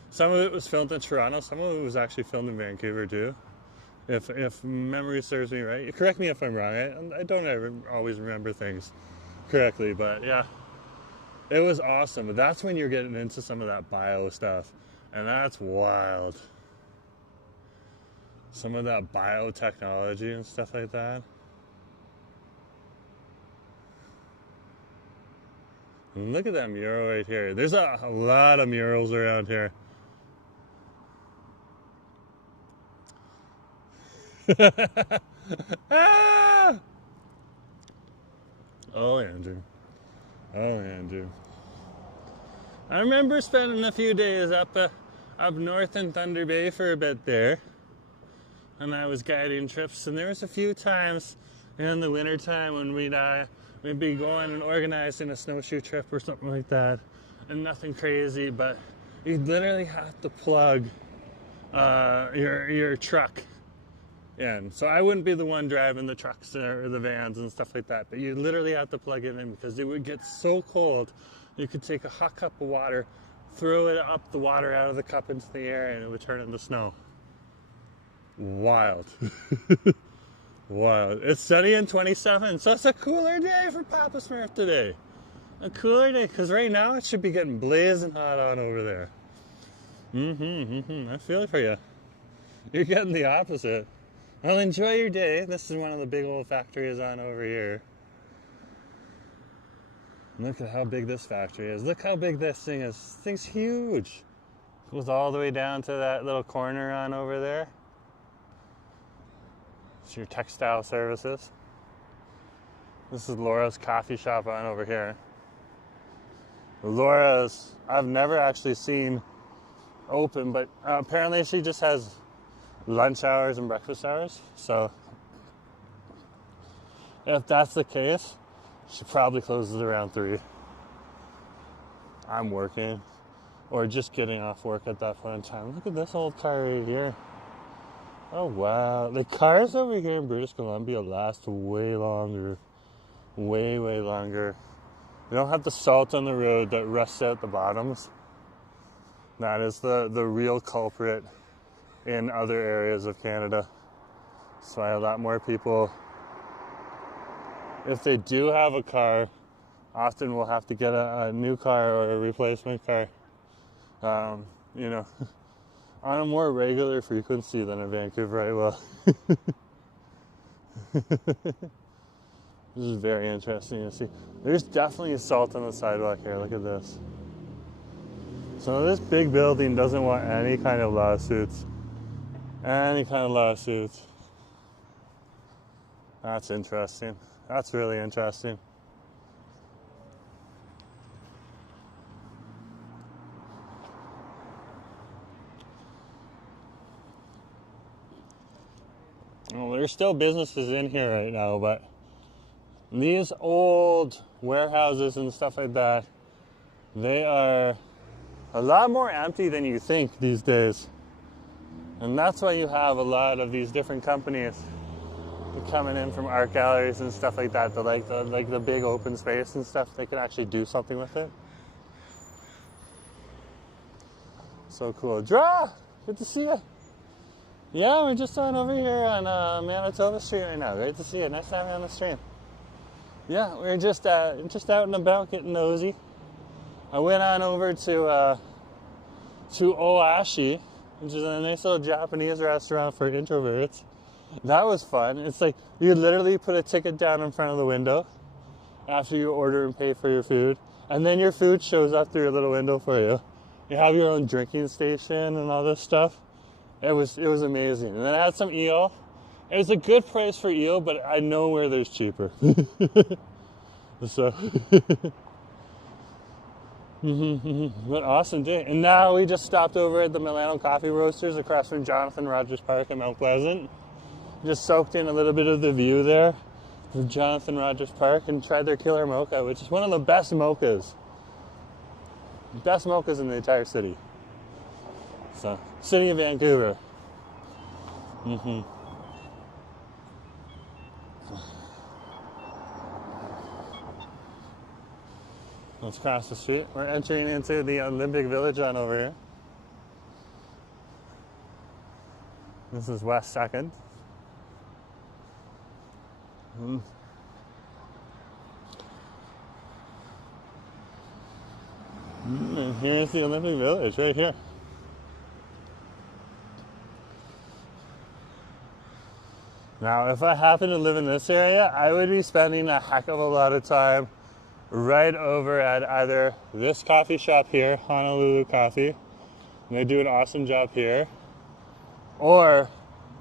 Some of it was filmed in Toronto, some of it was actually filmed in Vancouver too. If memory serves me right. Correct me if I'm wrong. I don't ever always remember things correctly, but yeah. It was awesome. But that's when you're getting into some of that bio stuff. And that's wild. Some of that biotechnology and stuff like that. And look at that mural right here. There's a lot of murals around here. Ah! Oh, Andrew. Oh, Andrew. I remember spending a few days up north in Thunder Bay for a bit there. And I was guiding trips, and there was a few times in the winter time when we'd be going and organizing a snowshoe trip or something like that, and nothing crazy, but you'd literally have to plug your truck in. So I wouldn't be the one driving the trucks or the vans and stuff like that, but you literally have to plug it in because it would get so cold. You could take a hot cup of water, throw it up the water out of the cup into the air, and it would turn into snow. Wild. Wild. It's sunny and 27, so it's a cooler day for Papa Smurf today. A cooler day, because right now it should be getting blazing hot on over there. I feel it for you. You're getting the opposite. Well, enjoy your day. This is one of the big old factories on over here. Look at how big this factory is. Look how big this thing is. This thing's huge. Goes all the way down to that little corner on over there. It's your textile services. This is Laura's coffee shop on over here. Laura's, I've never actually seen open, but apparently she just has lunch hours and breakfast hours. So if that's the case, she probably closes around 3. I'm working or just getting off work at that point in time. Look at this old car right here. Oh wow, the cars over here in British Columbia last way longer. Way longer. You don't have the salt on the road that rusts out the bottoms. That is the real culprit in other areas of Canada. That's why a lot more people, if they do have a car, often will have to get a new car or a replacement car. You know, on a more regular frequency than in Vancouver, I will. This is very interesting to see. There's definitely salt on the sidewalk here. Look at this. So this big building doesn't want any kind of lawsuits. Any kind of lawsuits. That's interesting. That's really interesting. Well, there's still businesses in here right now, but these old warehouses and stuff like that, they are a lot more empty than you think these days. And that's why you have a lot of these different companies coming in from art galleries and stuff like that, like the big open space and stuff. They can actually do something with it. So cool. Draw! Good to see you. Yeah, we're just on over here on Manitoba Street right now. Great to see you. Nice to have you on the stream. Yeah, we're just out and about getting nosy. I went on over to Oashi, which is a nice little Japanese restaurant for introverts. That was fun. It's like you literally put a ticket down in front of the window after you order and pay for your food, and then your food shows up through your little window for you. You have your own drinking station and all this stuff. It was amazing. And then I had some eel. It was a good price for eel, but I know where there's cheaper. So, what awesome day. And now we just stopped over at the Milano Coffee Roasters across from Johnathan Rogers Park in Mount Pleasant. Just soaked in a little bit of the view there of Johnathan Rogers Park and tried their killer mocha, which is one of the best mochas. Best mochas in the entire city. So, city of Vancouver. Let's cross the street. We're entering into the Olympic Village on over here. This is West 2nd. And here's the Olympic Village right here. Now, if I happen to live in this area, I would be spending a heck of a lot of time right over at either this coffee shop here, Honolulu Coffee, and they do an awesome job here, or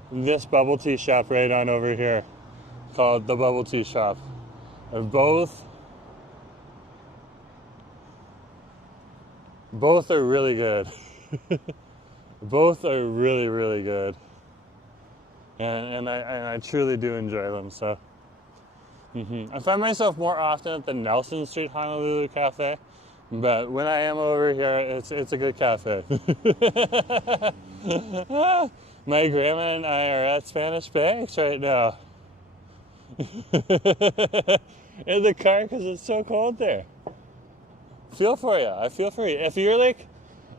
this bubble tea shop right on over here called the Bubble Tea Shop. They're both are really good. Both are really, really good. And I truly do enjoy them. So I find myself more often at the Nelson Street Honolulu Cafe, but when I am over here, it's a good cafe. My grandma and I are at Spanish Banks right now in the car because it's so cold there. Feel for you. I feel for you. If you're like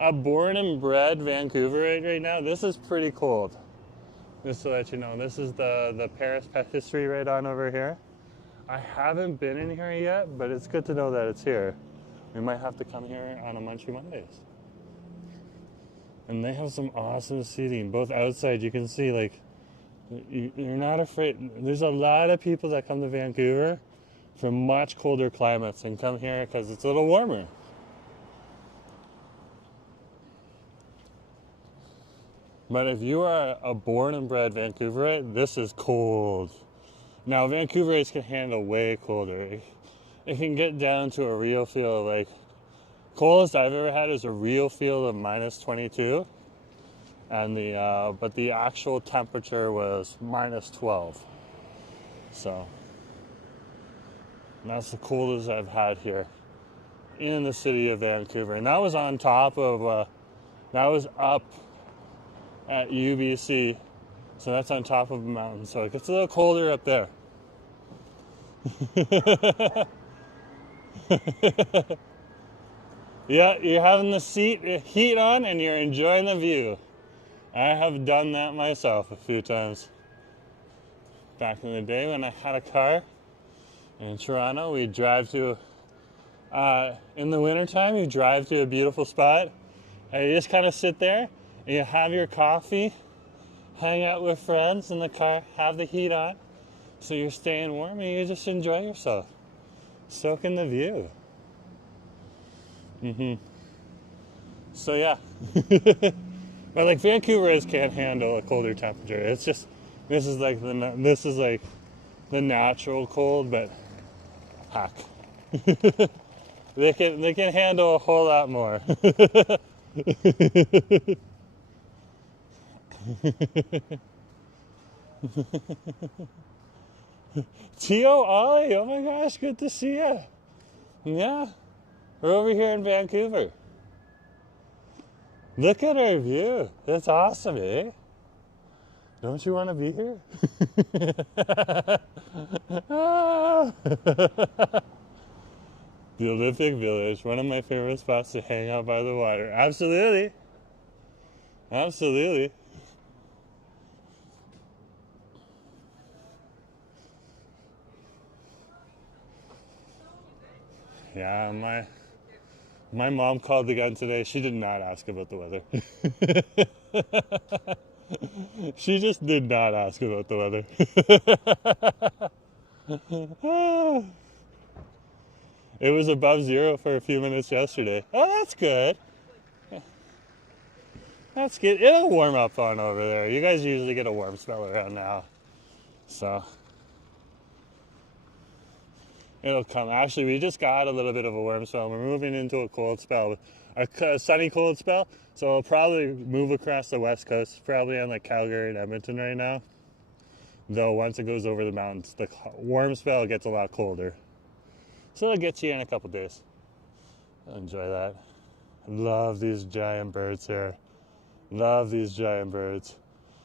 a born and bred Vancouverite right now, this is pretty cold. Just to let you know, this is the Paris Patisserie right on over here. I haven't been in here yet, but it's good to know that it's here. We might have to come here on a Munchy Mondays. And they have some awesome seating, both outside. You can see, like, you're not afraid. There's a lot of people that come to Vancouver from much colder climates and come here because it's a little warmer. But if you are a born and bred Vancouverite, this is cold. Now, Vancouverites can handle way colder. It can get down to a real feel of like, coldest I've ever had is a real feel of minus 22. And but the actual temperature was minus 12. So, that's the coldest I've had here in the city of Vancouver. And that was on top of, that was up at UBC, so that's on top of a mountain, so it gets a little colder up there. Yeah, you're having the heat on and you're enjoying the view. I have done that myself a few times. Back in the day when I had a car in Toronto, we'd drive to, in the wintertime, you drive to a beautiful spot and you just kind of sit there You have your coffee, hang out with friends in the car, have the heat on, so you're staying warm and you just enjoy yourself. Soak in the view. So yeah. But like Vancouver can't handle a colder temperature. It's just this is like the natural cold, but heck. They can handle a whole lot more. Tio Ollie, oh my gosh, good to see you. Yeah, we're over here in Vancouver. Look at our view. It's awesome, eh? Don't you want to be here? The Olympic Village, one of my favorite spots to hang out by the water. Absolutely. Absolutely. Yeah, my mom called again today. She did not ask about the weather. She just did not ask about the weather. It was above zero for a few minutes yesterday. Oh, that's good. That's good. It'll warm up on over there. You guys usually get a warm spell around now. So it'll come. Actually, we just got a little bit of a warm spell. We're moving into a cold spell, a sunny cold spell. So it'll probably move across the west coast, probably on like Calgary and Edmonton right now. Though once it goes over the mountains, the warm spell gets a lot colder. So it'll get you in a couple days. I'll enjoy that. Love these giant birds here. Love these giant birds.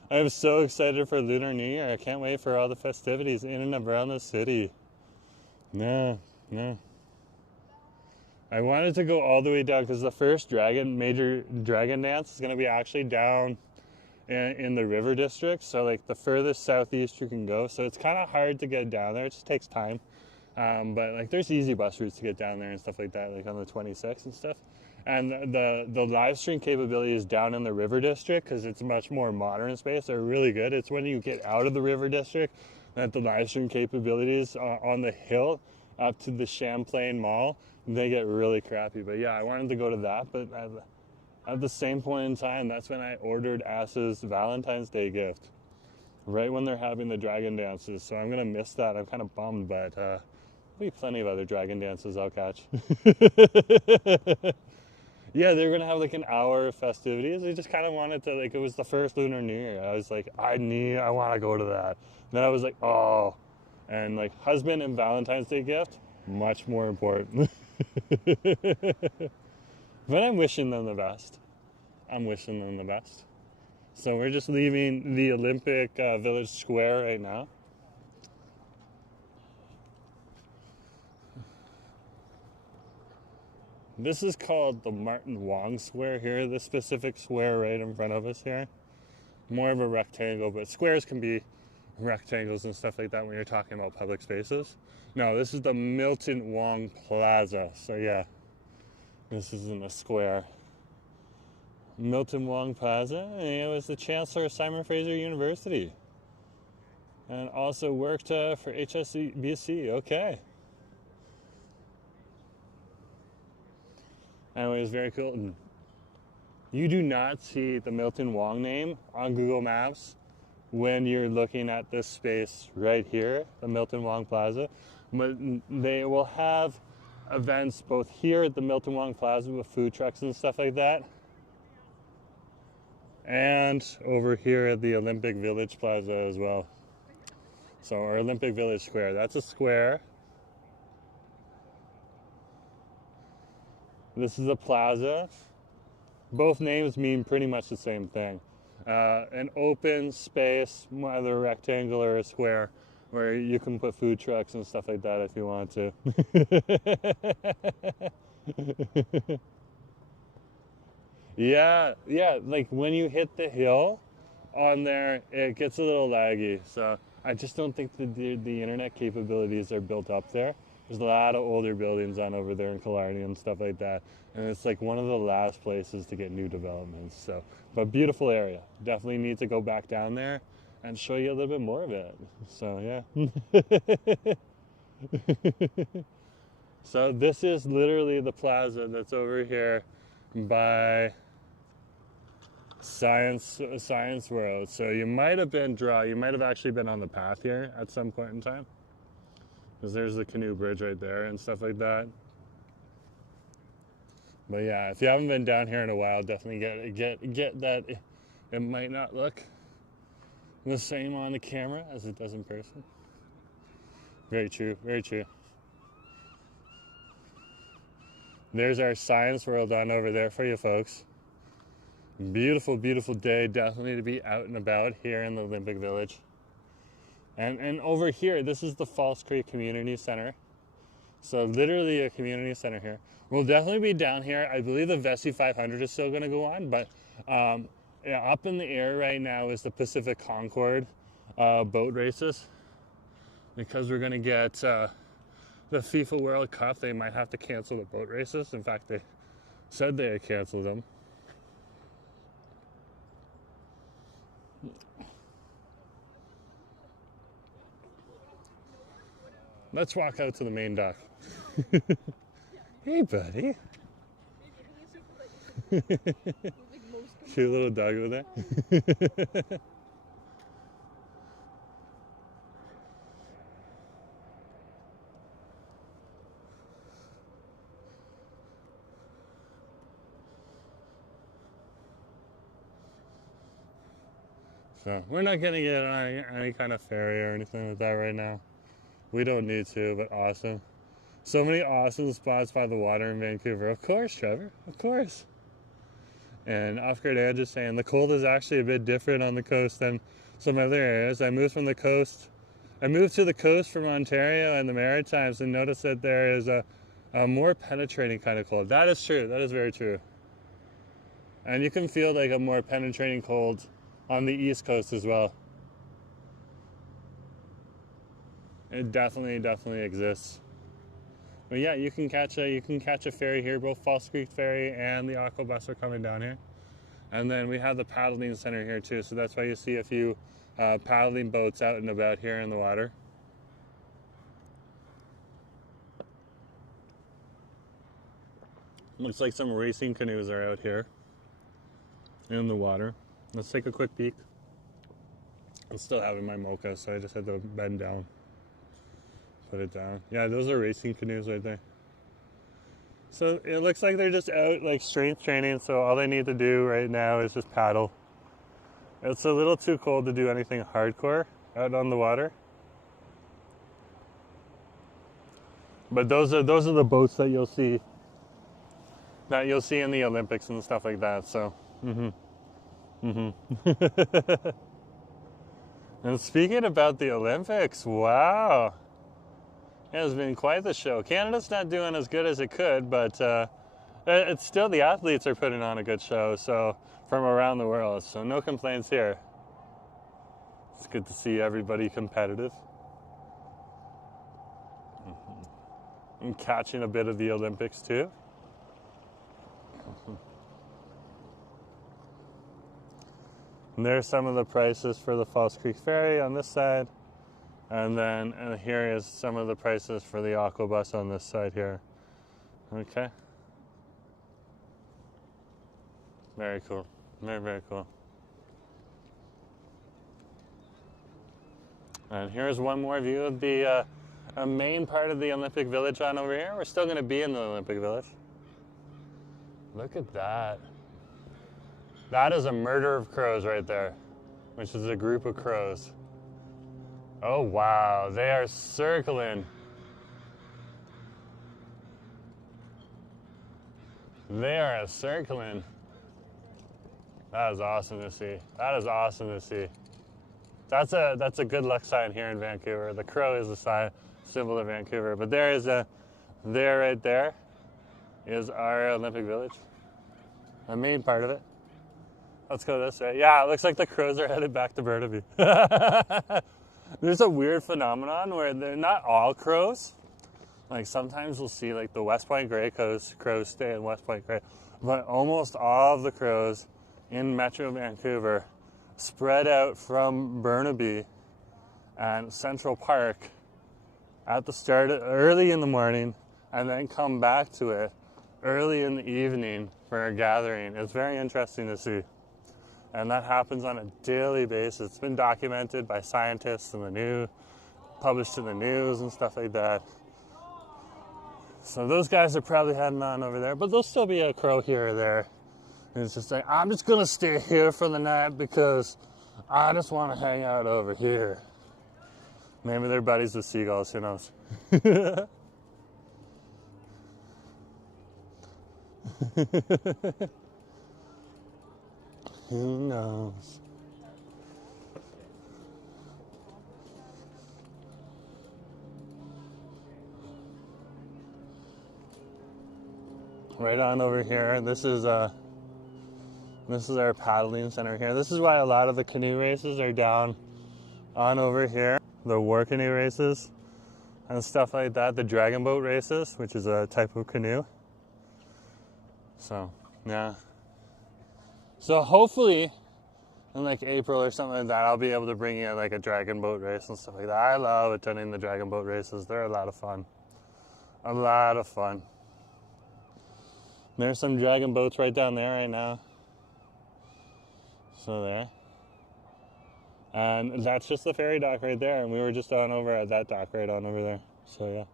I'm so excited for Lunar New Year. I can't wait for all the festivities in and around the city. No. I wanted to go all the way down because the first major dragon dance is going to be actually down in the river district. So like the furthest southeast you can go. So it's kind of hard to get down there. It just takes time. But like there's easy bus routes to get down there and stuff like that, like on the 26 and stuff. And the live stream capabilities down in the river district, because it's a much more modern space, they're really good. It's when you get out of the river district that the live stream capabilities on the hill up to the Champlain Mall, they get really crappy. But yeah, I wanted to go to that, but at the same point in time, that's when I ordered Ass's Valentine's Day gift, right when they're having the dragon dances. So I'm gonna miss that. I'm kind of bummed, but there'll be plenty of other dragon dances I'll catch. Yeah, they're gonna have like an hour of festivities. I just kind of wanted to, like, it was the first Lunar New Year. I was like, I want to go to that. Then I was like, oh, and like husband and Valentine's Day gift, much more important. But I'm wishing them the best. So we're just leaving the Olympic Village Square right now. This is called the Martin Wong Square here, this specific square right in front of us here. More of a rectangle, but squares can be rectangles and stuff like that when you're talking about public spaces. No, this is the Milton Wong Plaza. So yeah, this is in the square. Milton Wong Plaza, and it was the Chancellor of Simon Fraser University. And also worked for HSBC, okay. Anyways, very cool. You do not see the Milton Wong name on Google Maps when you're looking at this space right here, the Milton Wong Plaza. But they will have events both here at the Milton Wong Plaza with food trucks and stuff like that, and over here at the Olympic Village Plaza as well. So our Olympic Village Square, that's a square. This is a plaza. Both names mean pretty much the same thing. An open space, either rectangle or a square, where you can put food trucks and stuff like that if you want to. Yeah, like when you hit the hill on there, it gets a little laggy. So I just don't think the internet capabilities are built up there There's a lot of older buildings on over there in Killarney and stuff like that. And it's like one of the last places to get new developments. So, but beautiful area. Definitely need to go back down there and show you a little bit more of it. So yeah. So this is literally the plaza that's over here by Science World. So you might have actually been on the path here at some point in time. Because there's the canoe bridge right there and stuff like that. But yeah, if you haven't been down here in a while, definitely get that. It might not look the same on the camera as it does in person. Very true, very true. There's our Science World on over there for you folks. Beautiful, beautiful day. Definitely to be out and about here in the Olympic Village. And over here, this is the False Creek Community Center. So literally a community center here. We'll definitely be down here. I believe the Vessi 500 is still going to go on, but yeah, up in the air right now is the Pacific Concord boat races. Because we're going to get the FIFA World Cup, they might have to cancel the boat races. In fact, they said they had canceled them. Let's walk out to the main dock. Hey, buddy. Cute little dog over there. So we're not gonna get on any kind of ferry or anything like that right now. We don't need to, but awesome. So many awesome spots by the water in Vancouver. Of course, Trevor, of course. And off-grid Air just saying the cold is actually a bit different on the coast than some other areas. I moved to the coast from Ontario and the Maritimes and noticed that there is a more penetrating kind of cold. That is true. That is very true. And you can feel like a more penetrating cold on the East Coast as well. It definitely exists. But yeah, you can catch a ferry here. Both False Creek Ferry and the Aqua Bus are coming down here. And then we have the paddling center here too. So that's why you see a few paddling boats out and about here in the water. Looks like some racing canoes are out here in the water. Let's take a quick peek. I'm still having my Mocha, so I just had to bend down. Put it down. Yeah, those are racing canoes right there. So it looks like they're just out like strength training, so all they need to do right now is just paddle. It's a little too cold to do anything hardcore out on the water. But those are the boats that you'll see in the Olympics and stuff like that. So And speaking about the Olympics, wow. It has been quite the show. Canada's not doing as good as it could, but it's still, the athletes are putting on a good show, so from around the world, so no complaints here. It's good to see everybody competitive. I'm catching a bit of the Olympics too. And there's some of the prices for the False Creek Ferry on this side. And then here is some of the prices for the Aqua Bus on this side here. Okay. Very cool. Very, very cool. And here's one more view of the main part of the Olympic Village on over here. We're still going to be in the Olympic Village. Look at that. That is a murder of crows right there, which is a group of crows. Oh, wow. They are circling. They are circling. That is awesome to see. That is awesome to see. That's a good luck sign here in Vancouver. The crow is a symbol of Vancouver. But there right there is our Olympic Village. The main part of it. Let's go this way. Yeah, it looks like the crows are headed back to Burnaby. There's a weird phenomenon where they're not all crows, Like sometimes we'll see like the West Point Grey crows stay in West Point Grey, but almost all of the crows in Metro Vancouver spread out from Burnaby and Central Park at the start early in the morning and then come back to it early in the evening for a gathering. It's very interesting to see. And that happens on a daily basis. It's been documented by scientists in the news, published in the news and stuff like that. So those guys are probably heading on over there, but there'll still be a crow here or there. And it's just like, I'm just gonna stay here for the night because I just want to hang out over here. Maybe they're buddies with seagulls, who knows? Who knows? Right on over here, this is our paddling center here. This is why a lot of the canoe races are down on over here. The war canoe races and stuff like that. The dragon boat races, which is a type of canoe. So, yeah. So hopefully in like April or something like that, I'll be able to bring you like a dragon boat race and stuff like that. I love attending the dragon boat races. They're a lot of fun. A lot of fun. There's some dragon boats right down there right now. So there. And that's just the ferry dock right there. And we were just on over at that dock right on over there. So yeah.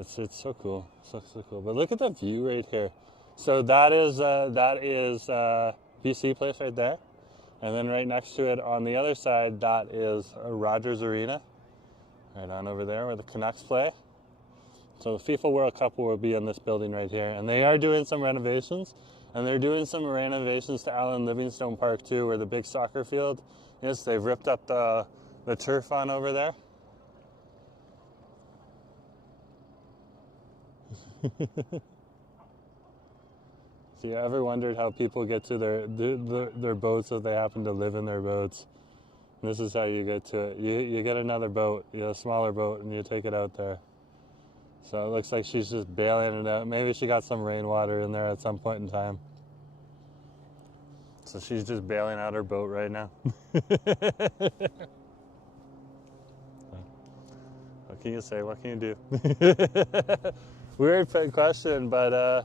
It's so cool. So cool. But look at the view right here. So that is BC Place right there. And then right next to it on the other side, that is Rogers Arena. Right on over there where the Canucks play. So the FIFA World Cup will be in this building right here. And they are doing some renovations. And they're doing some renovations to Allen Livingstone Park too, where the big soccer field is. They've ripped up the turf on over there. If you ever wondered how people get to their boats if they happen to live in their boats, this is how you get to it. You get another boat, a smaller boat, and you take it out there. So it looks like she's just bailing it out. Maybe she got some rainwater in there at some point in time. So she's just bailing out her boat right now. What can you say? What can you do? Weird question, but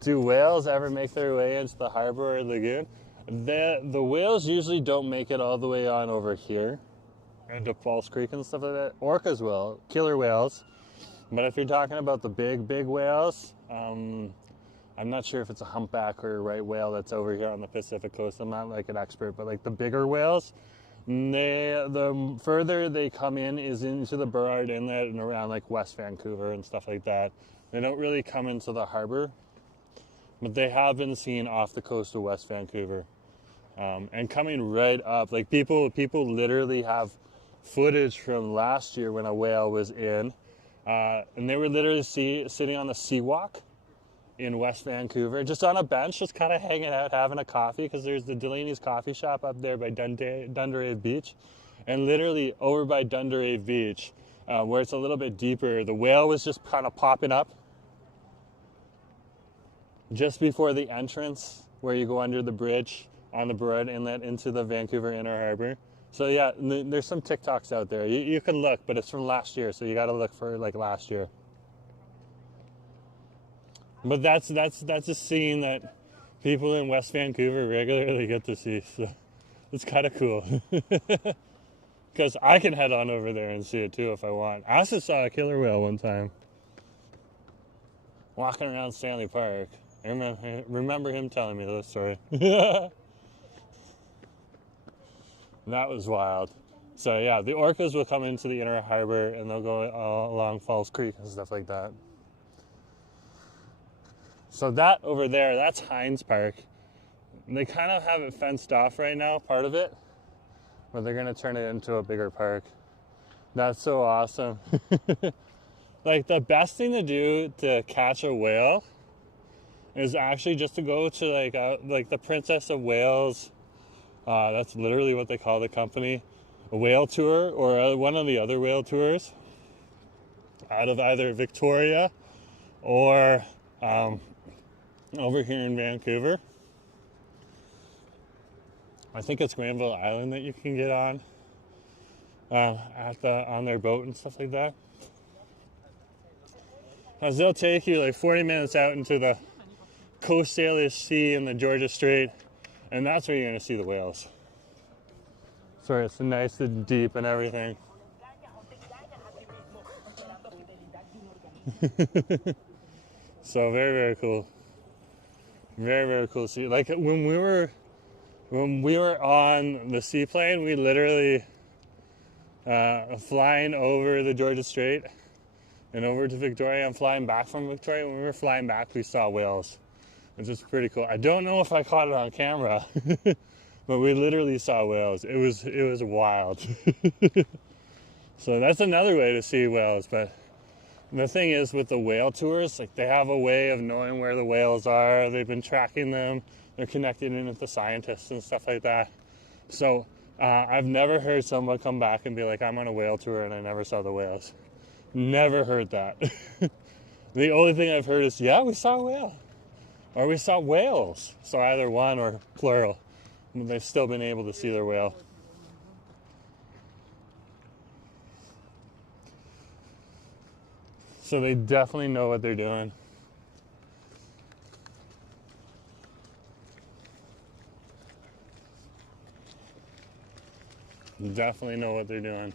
do whales ever make their way into the harbor or lagoon? The whales usually don't make it all the way on over here into Falls Creek and stuff like that. Orcas will, killer whales. But if you're talking about the big whales, I'm not sure if it's a humpback or a right whale that's over here on the Pacific coast. I'm not like an expert, but like the bigger whales, the further they come in is into the Burrard Inlet and around like West Vancouver and stuff like that. They don't really come into the harbor, but they have been seen off the coast of West Vancouver. And coming right up, like people literally have footage from last year when a whale was in. And they were literally sitting on the Seawalk in West Vancouver, just on a bench, just kind of hanging out, having a coffee, because there's the Delaney's coffee shop up there by Dunderave Beach. And literally over by Dunderave Beach, where it's a little bit deeper, the whale was just kind of popping up just before the entrance, where you go under the bridge on the Burrard Inlet into the Vancouver Inner Harbor. So yeah, there's some TikToks out there. You can look, but it's from last year, so you got to look for like last year. But that's a scene that people in West Vancouver regularly get to see. So it's kind of cool. Because I can head on over there and see it too if I want. I also saw a killer whale one time walking around Stanley Park. I remember him telling me this story. That was wild. So yeah, the orcas will come into the inner harbor and they'll go along Falls Creek and stuff like that. So that over there, that's Hines Park. They kind of have it fenced off right now, part of it, but they're going to turn it into a bigger park. That's so awesome. Like the best thing to do to catch a whale is actually just to go to like the Princess of Wales. That's literally what they call the company, a whale tour or one of the other whale tours. out of either Victoria or over here in Vancouver. I think it's Granville Island that you can get on on their boat and stuff like that. As they'll take you like 40 minutes out into the Coast Salish Sea and the Georgia Strait, and that's where you're going to see the whales. So it's nice and deep and everything. So very, very cool. Very, very cool to see. Like when we were on the seaplane, we literally flying over the Georgia Strait and over to Victoria and flying back from Victoria. When we were flying back, we saw whales, which is pretty cool. I don't know if I caught it on camera, but we literally saw whales. It was wild. So that's another way to see whales. But the thing is with the whale tours, like they have a way of knowing where the whales are. They've been tracking them. They're connected in with the scientists and stuff like that. So I've never heard someone come back and be like, I'm on a whale tour and I never saw the whales. Never heard that. The only thing I've heard is, yeah, we saw a whale. Or we saw whales. So either one or plural. And they've still been able to see their whale. So they definitely know what they're doing. Definitely know what they're doing.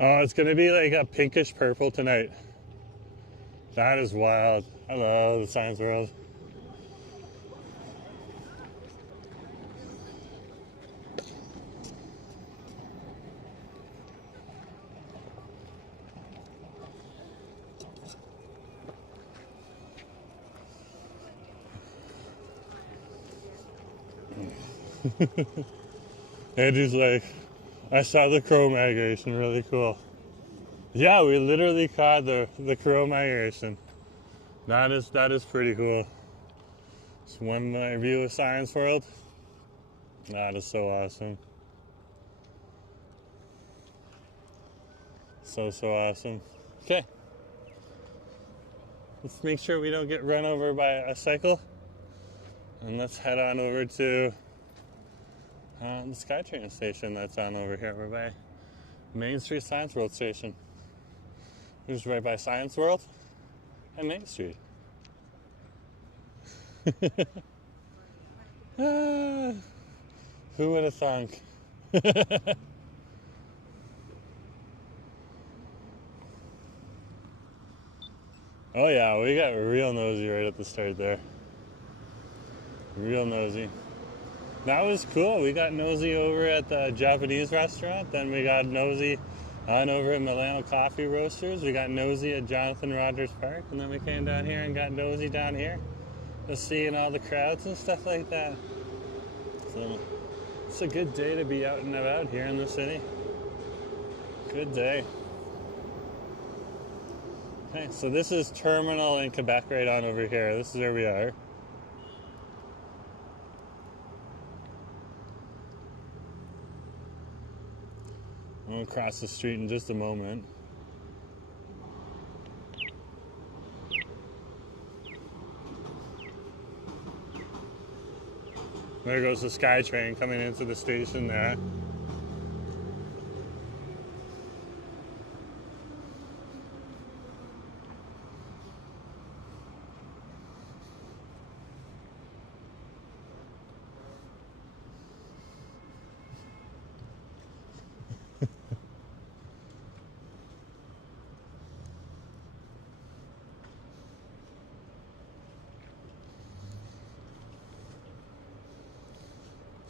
Oh, it's going to be like a pinkish purple tonight. That is wild. I love the science world. Andrew's like, I saw the crow migration, really cool. Yeah, we literally caught the crow migration. That is pretty cool. It's one view of Science World. That is so awesome. So awesome. Okay. Let's make sure we don't get run over by a cycle. And let's head on over to the SkyTrain station that's on over here. We're by Main Street Science World Station. Which is right by Science World and Main Street. Who would have thunk? Oh yeah, we got real nosy right at the start there. Real nosy. That was cool. We got nosy over at the Japanese restaurant. Then we got nosy on over at Milano Coffee Roasters. We got nosy at Johnathan Rogers Park. And then we came down here and got nosy down here. Just seeing all the crowds and stuff like that. So it's a good day to be out and about here in the city. Good day. Okay, so this is Terminal in Quebec right on over here. This is where we are. I'm going to cross the street in just a moment. There goes the SkyTrain coming into the station there.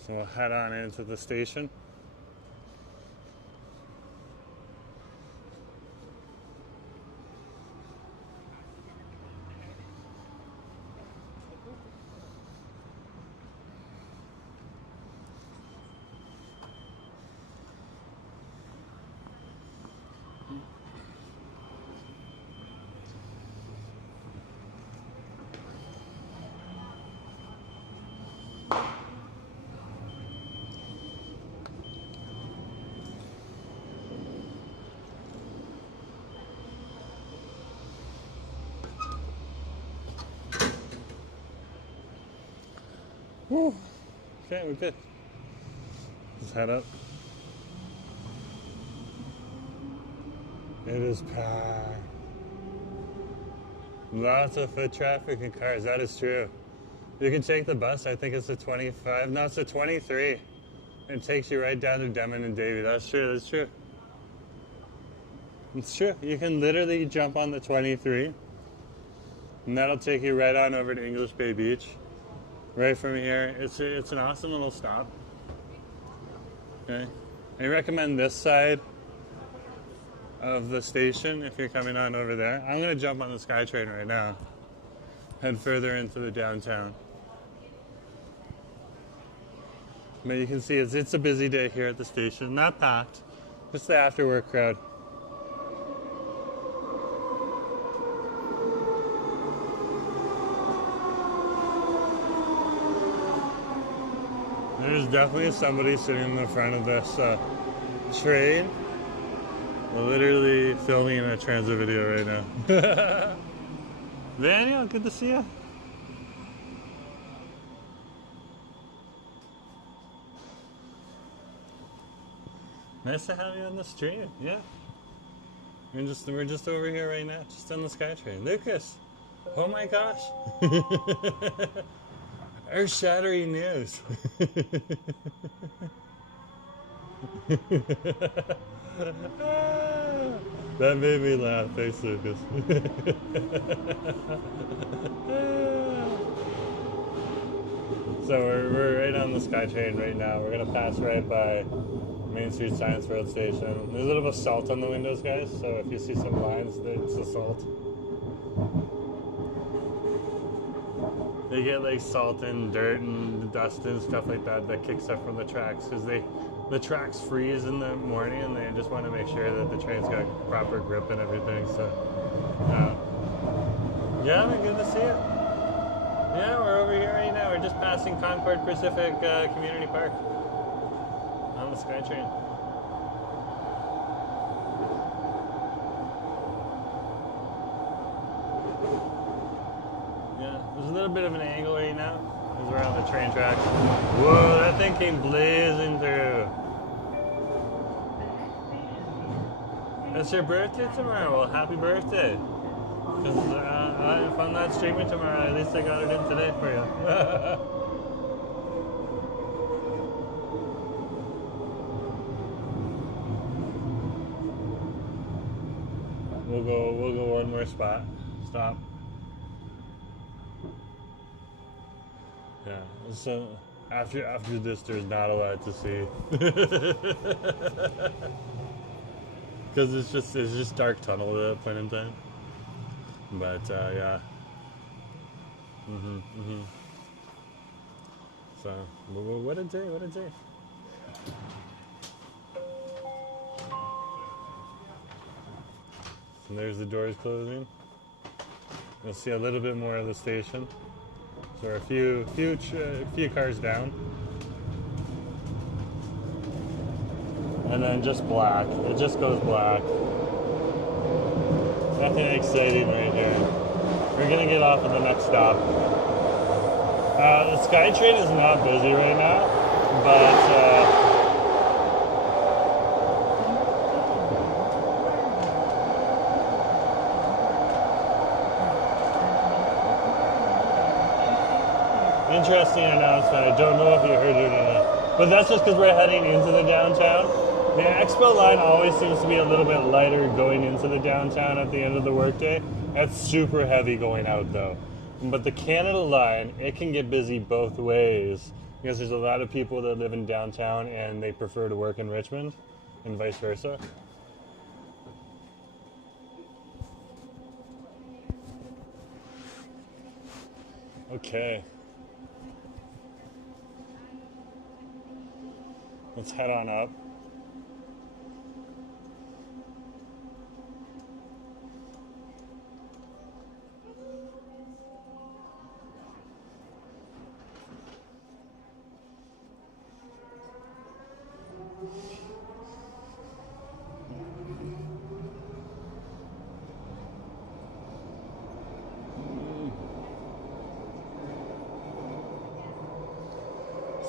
So we'll head on into the station. Whew. Okay, we're good. Let's head up. It is packed. Lots of foot traffic and cars. That is true. You can take the bus. I think it's a 25. No, it's a 23. It takes you right down to Denman and Davie. That's true. That's true. It's true. You can literally jump on the 23, and that'll take you right on over to English Bay Beach. Right from here. It's an awesome little stop. Okay. I recommend this side of the station if you're coming on over there. I'm going to jump on the SkyTrain right now. Head further into the downtown. But you can see it's a busy day here at the station. Not packed. Just the after work crowd. There's definitely somebody sitting in the front of this train. Literally filming a transit video right now. Daniel, good to see you. Nice to have you on the stream. Yeah. We're just over here right now, just on the SkyTrain. Lucas, oh my gosh. Earth-shattering news. That made me laugh. Thanks, Lucas. So we're right on the SkyTrain right now. We're gonna pass right by Main Street Science Road Station. There's a little bit of salt on the windows, guys. So if you see some lines, it's the salt. They get like salt and dirt and dust and stuff like that kicks up from the tracks because the tracks freeze in the morning and they just want to make sure that the train's got proper grip and everything. So, yeah, man, good to see you. Yeah, we're over here right now. We're just passing Concord Pacific Community Park on the SkyTrain. Yeah, there's a little bit of an angle right now because we're on the train tracks. Whoa, that thing came blazing through. It's your birthday tomorrow. Well, happy birthday. Because if I'm not streaming tomorrow, at least I got it in today for you. We'll go one more spot. Stop. Yeah. So after this, there's not a lot to see. Because it's just dark tunnel at that point in time. But yeah. So what a day! What a day! And there's the doors closing. You'll see a little bit more of the station. So a few cars down. And then just black. It just goes black. Nothing exciting right here. We're gonna get off at the next stop. The SkyTrain is not busy right now, but interesting announcement. I don't know if you heard it or not, but that's just because we're heading into the downtown. The Expo line always seems to be a little bit lighter going into the downtown at the end of the workday. That's super heavy going out though. But the Canada line, it can get busy both ways because there's a lot of people that live in downtown and they prefer to work in Richmond and vice versa. Okay. Let's head on up.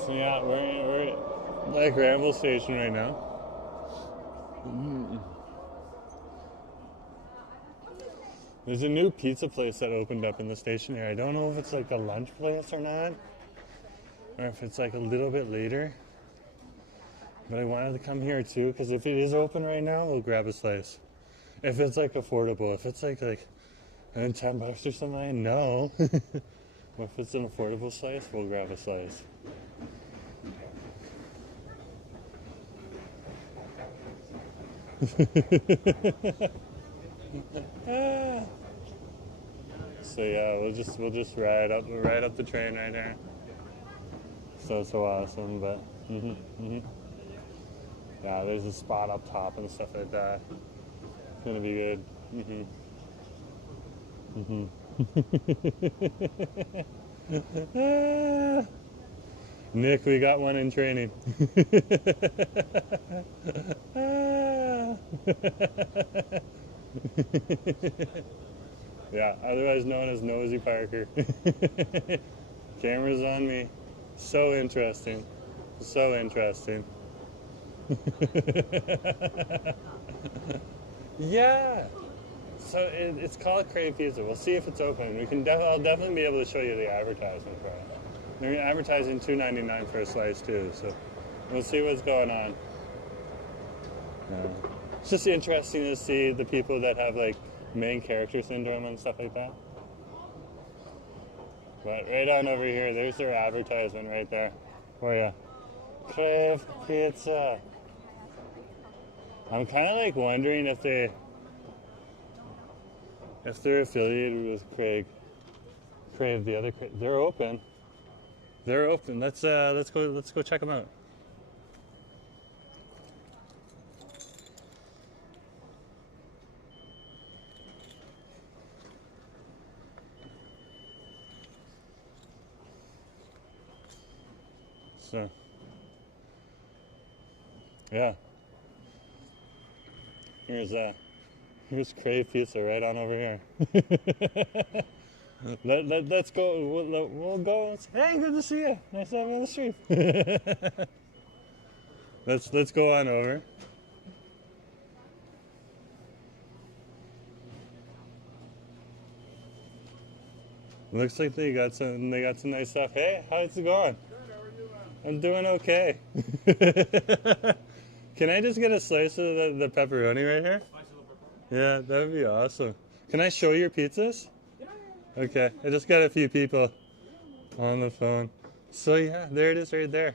So yeah, we're at like Granville Station right now. There's a new pizza place that opened up in the station here. I don't know if it's like a lunch place or not, or if it's like a little bit later. But I wanted to come here too, because if it is open right now, we'll grab a slice. If it's like affordable, if it's like $10 or something, no. But if it's an affordable slice, we'll grab a slice. So yeah, we'll just ride up the train right here. So awesome, but yeah, there's a spot up top and stuff like that. It's gonna be good. Nick, we got one in training. Yeah, otherwise known as Nosy Parker. Camera's on me. So interesting. So interesting. Yeah. So it's called Crave Pizza. We'll see if it's open. I'll definitely be able to show you the advertisement for it. They're advertising $2.99 for a slice too, so we'll see what's going on. It's just interesting to see the people that have like main character syndrome and stuff like that. But right on over here, there's their advertisement right there for you. Crave Pizza. I'm kind of like wondering if they're affiliated with Crave, the other Crave. They're open. They're open. Let's go check them out. So, yeah. Here's Crave Pizza right on over here. Let's go. We'll go. Hey, good to see you. Nice to have you on the street. Let's go on over. Looks like they got some nice stuff. Hey, how's it going? Good, how are you, man? I'm doing okay. Can I just get a slice of the pepperoni right here? Yeah, that would be awesome. Can I show your pizzas? Yeah. Okay, I just got a few people on the phone. So yeah, there it is right there.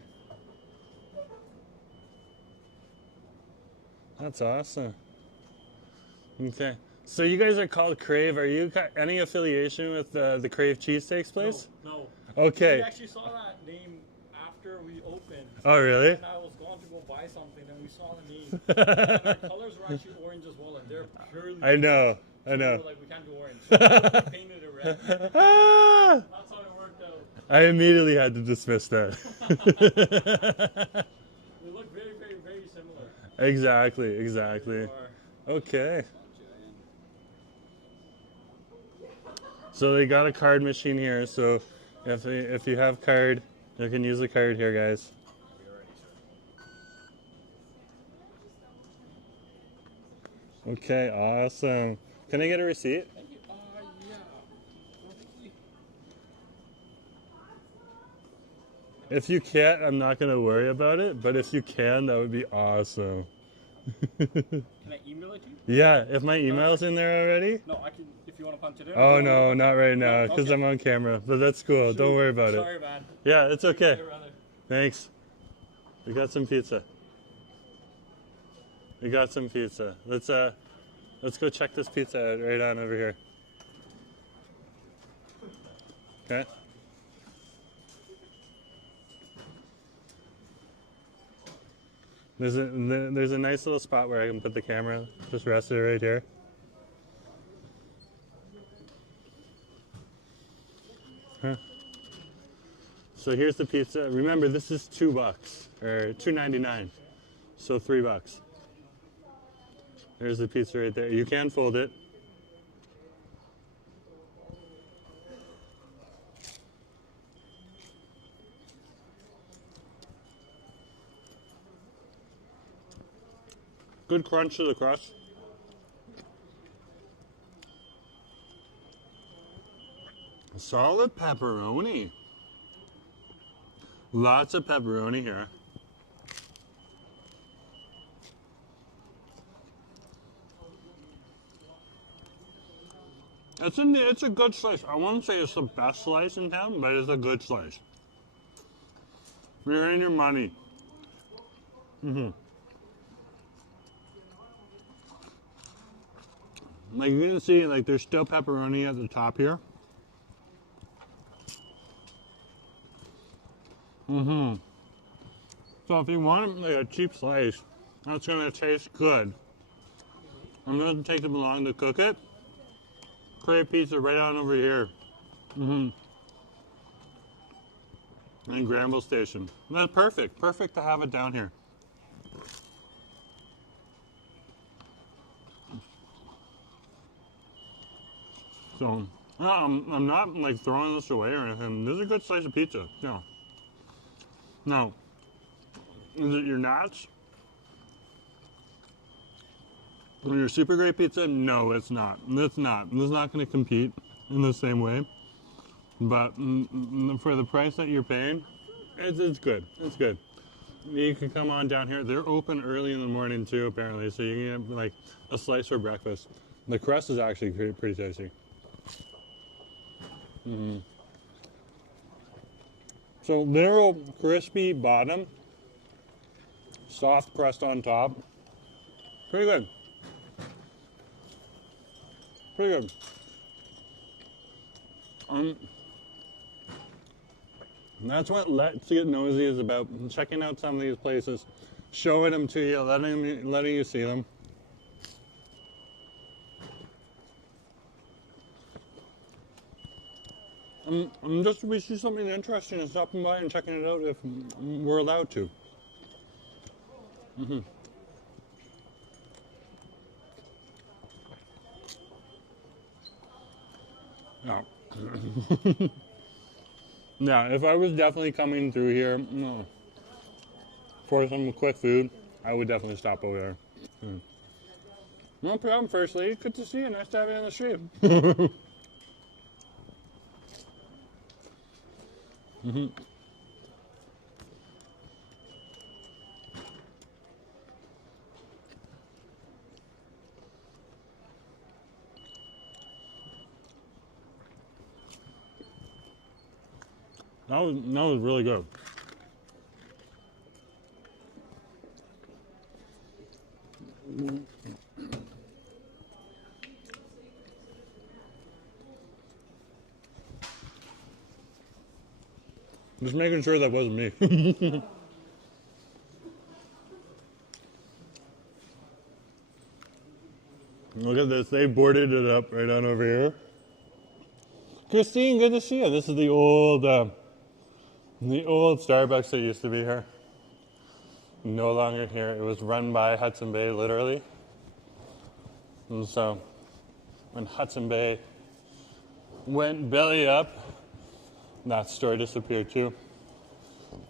That's awesome. Okay. So you guys are called Crave. Are you any affiliation with the Crave cheesesteaks place? No. Okay. We actually saw that name after we opened. Oh, really? And I was going to go buy something, and we saw the name. And our colors were actually orange as well, and they're purely. I know. So we were like, we can't do orange. So we painted it red. That's how it worked out. I immediately had to dismiss that. They look very, very, very similar. Exactly. Okay. So they got a card machine here, so if you have card, you can use the card here, guys. Okay, awesome. Can I get a receipt? Thank you. Yeah. If you can't, I'm not going to worry about it, but if you can, that would be awesome. Can I email it to you? Yeah, if my email's in there already? No, I can, if you want to punch it in. Oh, no, not right now, because Okay. I'm on camera, but that's cool. Shoot. Don't worry about it. Sorry, man. Yeah, it's okay. Your brother. Thanks. We got some pizza. Let's go check this pizza out right on over here. Okay. There's a nice little spot where I can put the camera. Just rest it right here. Huh. So here's the pizza. Remember, this is $2 or $2.99. So $3. There's the pizza right there. You can fold it. Good crunch to the crust. Solid pepperoni. Lots of pepperoni here. It's a good slice. I wouldn't say it's the best slice in town, but it's a good slice. You're in your money. Like you can see, like there's still pepperoni at the top here. So if you want like a cheap slice, that's gonna taste good. I'm gonna take them along to cook it. Crave pizza right on over here. And Granville Station. That's perfect. Perfect to have it down here. So, I'm not like throwing this away or anything. This is a good slice of pizza. No. No. Is it your nuts? Your super great pizza? No, it's not. It's not. It's not going to compete in the same way. But for the price that you're paying, it's good. It's good. You can come on down here. They're open early in the morning too, apparently. So you can get like a slice for breakfast. The crust is actually pretty tasty. So little crispy bottom, soft crust on top. Pretty good. Pretty good. That's what Let's Get Nosy is about. Checking out some of these places, showing them to you, letting you see them. Just we see something interesting and stopping by and checking it out if we're allowed to. No. Yeah, if I was definitely coming through here for some quick food, I would definitely stop over there. No problem, First Lady. Good to see you. Nice to have you on the stream. That was really good. Just making sure that wasn't me. Look at this, they boarded it up right on over here. Christine, good to see you. This is the old Starbucks that used to be here. No longer here. It was run by Hudson Bay, literally. And so, when Hudson Bay went belly up, that store disappeared too.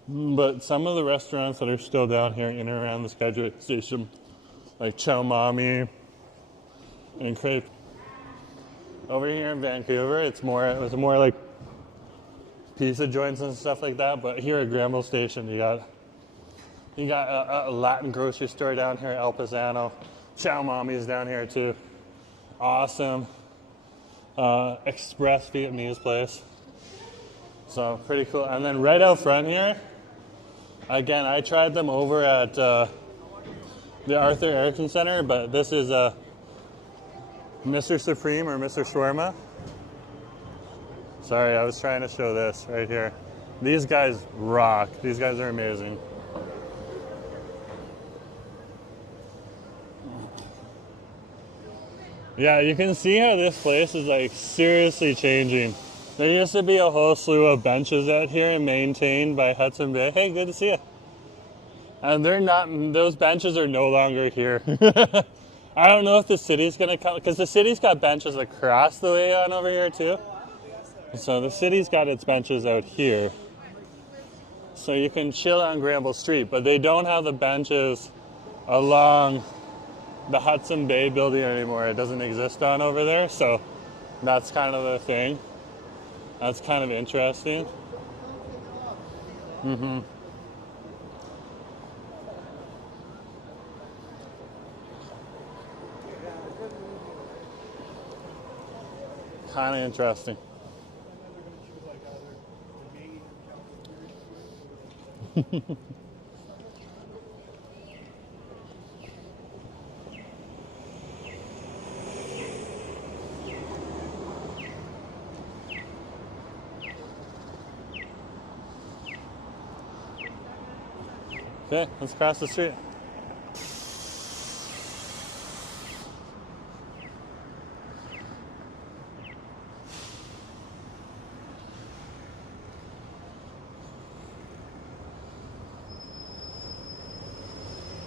But some of the restaurants that are still down here in and around the SkyTrain station, like Chow Mami and Crave. Over here in Vancouver, it was more like pizza joints and stuff like that. But here at Granville Station, you got a Latin grocery store down here, El Pisano. Chow Mami's down here too. Awesome. Express Vietnamese place. So pretty cool. And then right out front here, again, I tried them over at the Arthur Erickson Center, but this is Mr. Supreme or Mr. Shawarma. Sorry, I was trying to show this right here. These guys rock. These guys are amazing. Yeah, you can see how this place is like seriously changing. There used to be a whole slew of benches out here and maintained by Hudson Bay. Hey, good to see you. And those benches are no longer here. I don't know if the city's gonna come, because the city's got benches across the way on over here too. So the city's got its benches out here. So you can chill on Granville Street, but they don't have the benches along the Hudson Bay building anymore. It doesn't exist on over there, so that's kind of the thing. That's kind of interesting. Mm-hmm. Kind of interesting. Okay, let's cross the street.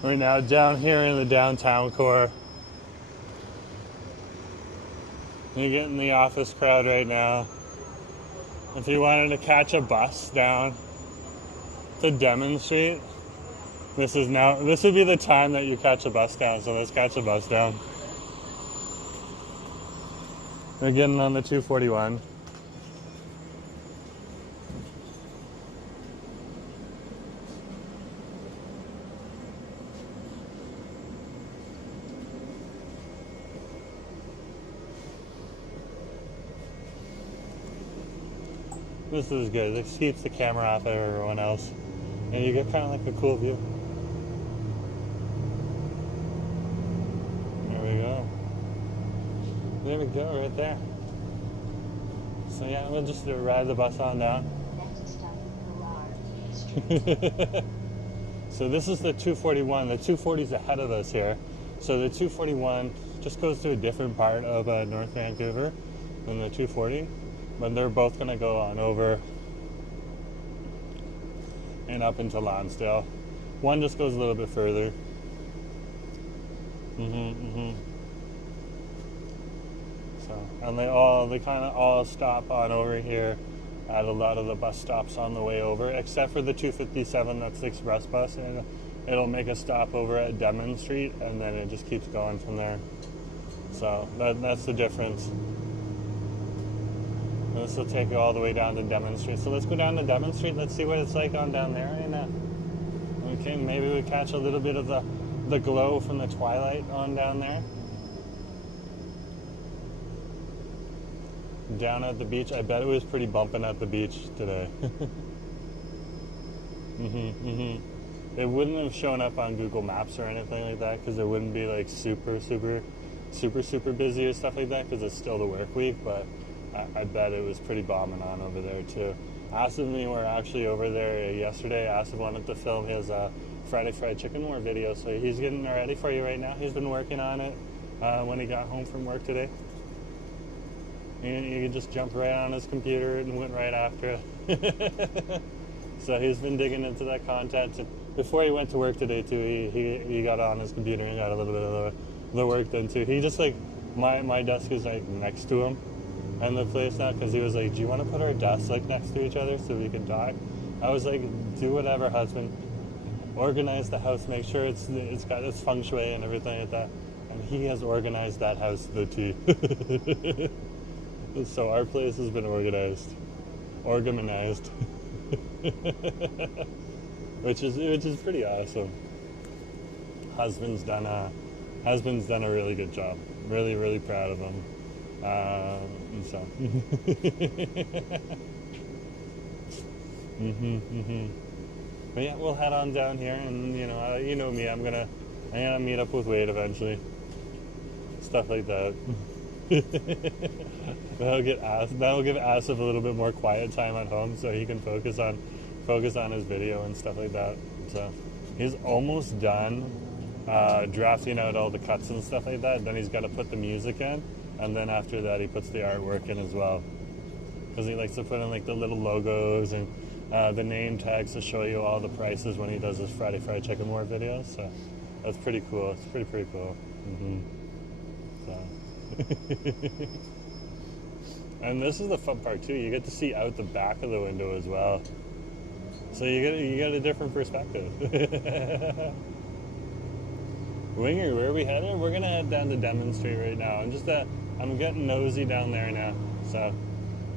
We're now down here in the downtown core. You're getting the office crowd right now. If you wanted to catch a bus down to Denman Street, this would be the time that you catch a bus down, so let's catch a bus down. We're getting on the 241. This is good. This keeps the camera off of everyone else. And you get kind of like a cool view. There we go. There we go, right there. So yeah, we'll just ride the bus on down. So this is the 241. The 240's ahead of us here. So the 241 just goes to a different part of North Vancouver than the 240. But they're both going to go on over and up into Lonsdale. One just goes a little bit further. So, and they kind of all stop on over here at a lot of the bus stops on the way over, except for the 257, that's the express bus, and it'll make a stop over at Denman Street, and then it just keeps going from there. So that's the difference. This will take you all the way down to Denman Street. So let's go down to Denman Street. Let's see what it's like on down there. And okay, maybe we catch a little bit of the glow from the twilight on down there. Down at the beach. I bet it was pretty bumping at the beach today. It wouldn't have shown up on Google Maps or anything like that because it wouldn't be like super busy or stuff like that because it's still the work week, but I bet it was pretty bombing on over there too. Asif and me were actually over there yesterday. Asif wanted to film his Friday Fried Chicken War video, so he's getting it ready for you right now. He's been working on it when he got home from work today. You could just jump right on his computer and went right after it. So he's been digging into that content. And before he went to work today too, he got on his computer and got a little bit of the work done too. He just like, my desk is like next to him and the place now, because he was like, do you want to put our desks like next to each other so we can talk? I was like, do whatever, husband. Organize the house, make sure it's got its feng shui and everything like that. And he has organized that house to the T. So our place has been organized. which is pretty awesome. Husband's done a really good job. Really proud of him. And so. But yeah, we'll head on down here, and you know me, I'm gonna meet up with Wade eventually. Stuff like that. That'll give Asif a little bit more quiet time at home, so he can focus on his video and stuff like that. So he's almost done drafting out all the cuts and stuff like that. Then he's got to put the music in, and then after that he puts the artwork in as well, because he likes to put in like the little logos and the name tags to show you all the prices when he does his Friday Fried Chicken War videos. So that's pretty cool. It's pretty cool. So. And this is the fun part too. You get to see out the back of the window as well, so you get a different perspective. Winger, where are we headed? We're gonna head down to Denman Street right now. I'm getting nosy down there now. So,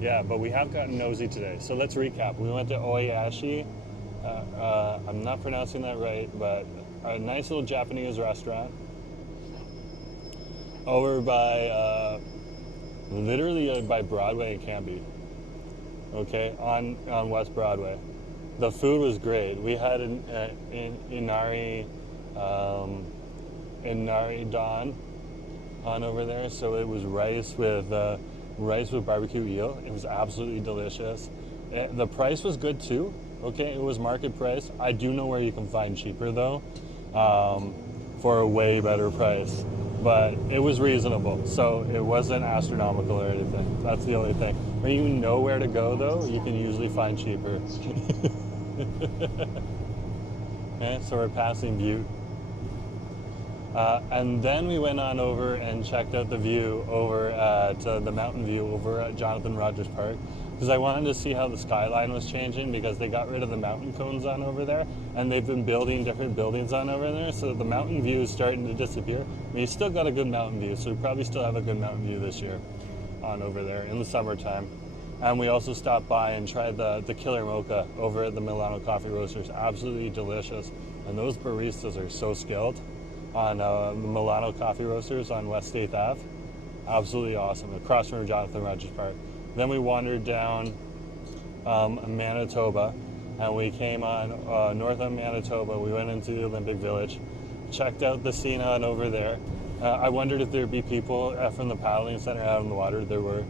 yeah, but we have gotten nosy today. So let's recap. We went to Oyashi. I'm not pronouncing that right, but a nice little Japanese restaurant over by, literally by Broadway and Canby. Okay, on West Broadway. The food was great. We had an Unagi Don on over there, so it was rice with barbecue eel. It was absolutely delicious. The price was good too. Okay, it was market price. I do know where you can find cheaper though, for a way better price. But it was reasonable, so it wasn't astronomical or anything. That's the only thing. When you know where to go though, you can usually find cheaper. Okay, so we're passing Butte. And then we went on over and checked out the view over at the mountain view over at Johnathan Rogers Park, because I wanted to see how the skyline was changing, because they got rid of the mountain cones on over there and they've been building different buildings on over there, so the mountain view is starting to disappear. We still got a good mountain view, so we probably still have a good mountain view this year on over there in the summertime. And we also stopped by and tried the killer mocha over at the Milano Coffee Roasters. Absolutely delicious, and those baristas are so skilled on the Milano Coffee Roasters on West 8th Ave. Absolutely awesome, across from Johnathan Rogers Park. Then we wandered down Manitoba, and we came on north of Manitoba. We went into the Olympic Village, checked out the scene on over there. I wondered if there'd be people from the paddling center out in the water. There were.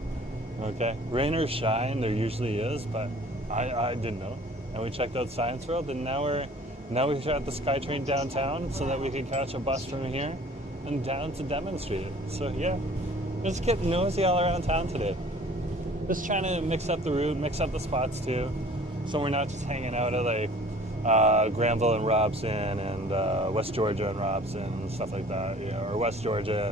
Okay, rain or shine, there usually is, but I didn't know. And we checked out Science World, and now we're at the SkyTrain downtown so that we can catch a bus from here and down to Denman Street. So yeah, just getting nosy all around town today. Just trying to mix up the route, mix up the spots too, so we're not just hanging out at like Granville and Robson and West Georgia and Robson and stuff like that, yeah, or West Georgia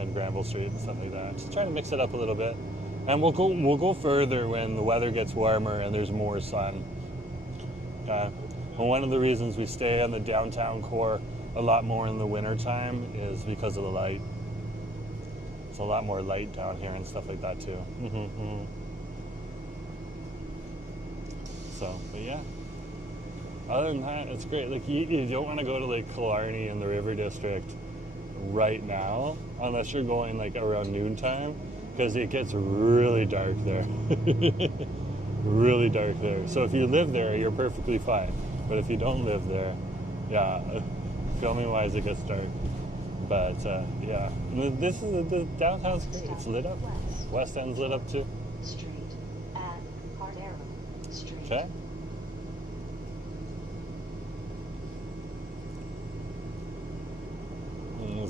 and Granville Street and stuff like that. Just trying to mix it up a little bit, and we'll go further when the weather gets warmer and there's more sun. And one of the reasons we stay on the downtown core a lot more in the winter time is because of the light. It's a lot more light down here and stuff like that too. So, but yeah. Other than that, it's great. Like you don't want to go to like Killarney in the River District right now unless you're going like around noontime, because it gets really dark there. Really dark there. So if you live there, you're perfectly fine. But if you don't live there, yeah, filming wise it gets dark. But yeah, this is the downtown's great. It's lit up. West End's lit up too. Street and Hard Arrow Street. Okay.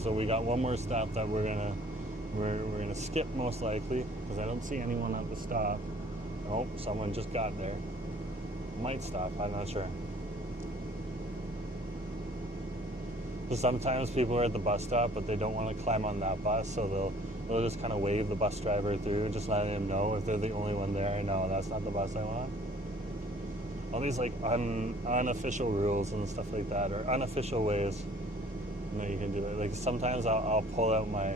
So we got one more stop that we're gonna skip most likely, because I don't see anyone at the stop. Oh, someone just got there. Might stop. I'm not sure. So sometimes people are at the bus stop, but they don't want to climb on that bus, so they'll just kind of wave the bus driver through, just letting them know if they're the only one there. No, that's not the bus I want. All these like unofficial rules and stuff like that, or unofficial ways that you can do it. Like sometimes I'll pull out my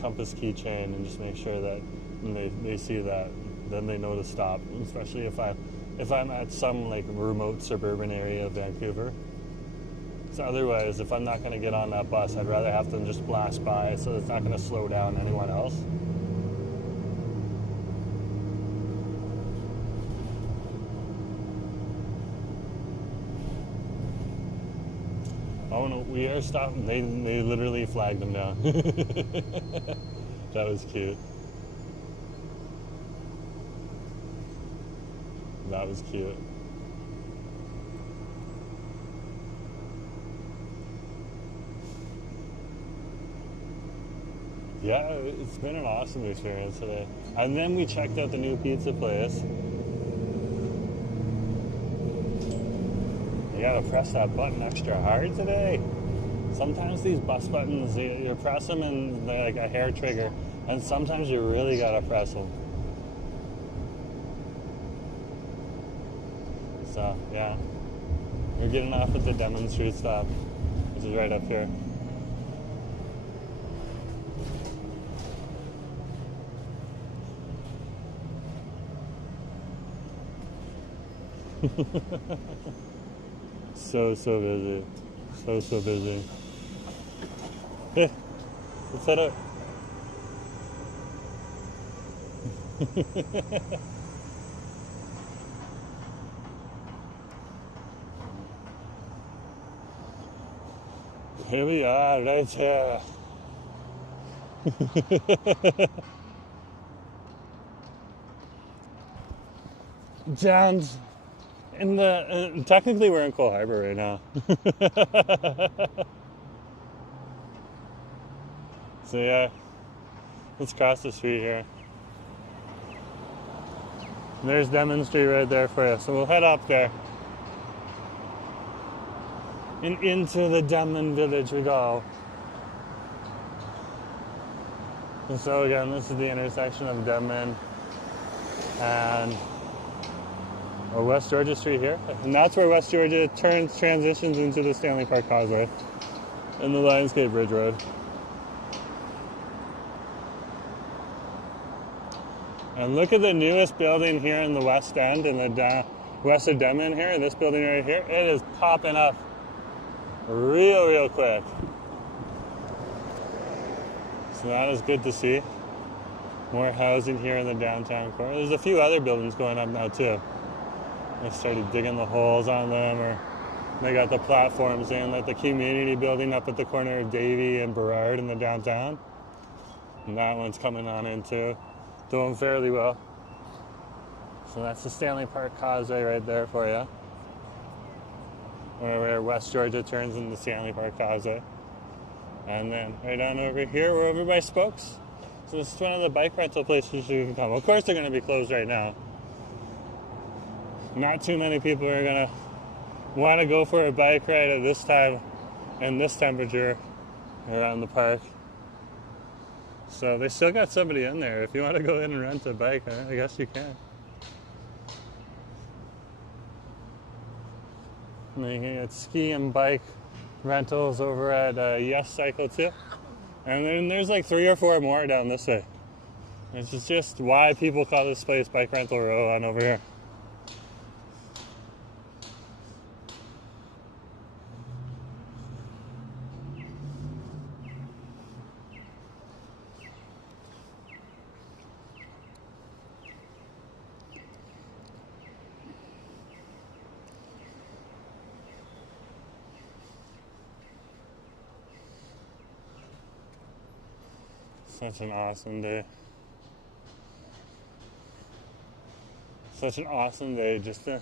compass keychain and just make sure that they see that, then they know to stop. Especially if I'm at some like remote suburban area of Vancouver. So otherwise, if I'm not going to get on that bus, I'd rather have them just blast by, so it's not going to slow down anyone else. Oh no, we are stopping. They literally flagged them down. That was cute. That was cute. Yeah, it's been an awesome experience today. And then we checked out the new pizza place. You gotta press that button extra hard today. Sometimes these bus buttons, you press them and they're like a hair trigger, and sometimes you really gotta press them. So, yeah. We're getting off at the Denman Street stop. which is right up here. So busy. So busy. Yeah, let's head out. Here we are, right here. Down in the technically we're in Cole Harbor right now. So yeah, let's cross the street here. There's Denman Street right there for you. So we'll head up there. And into the Denman village we go. And so again, this is the intersection of Denman and West Georgia Street here. And that's where West Georgia transitions into the Stanley Park Causeway and the Lionsgate Bridge Road. And look at the newest building here in the West End, in the west of Denman here, this building right here. It is popping up real quick. So that is good to see. More housing here in the downtown core. There's a few other buildings going up now too. They started digging the holes on them, or they got the platforms in, like the community building up at the corner of Davie and Burrard in the downtown. And that one's coming on in too. Doing fairly well. So that's the Stanley Park Causeway right there for you. Where West Georgia turns into Stanley Park Causeway. And then right on over here, we're over by Spokes. So this is one of the bike rental places you can come. Of course they're going to be closed right now. Not too many people are going to want to go for a bike ride at this time and this temperature around the park. So they still got somebody in there. If you want to go in and rent a bike, I guess you can. And then you get ski and bike rentals over at Yes Cycle too. And then there's like 3 or 4 more down this way. This is just why people call this place Bike Rental Row on over here. Such an awesome day. Such an awesome day just to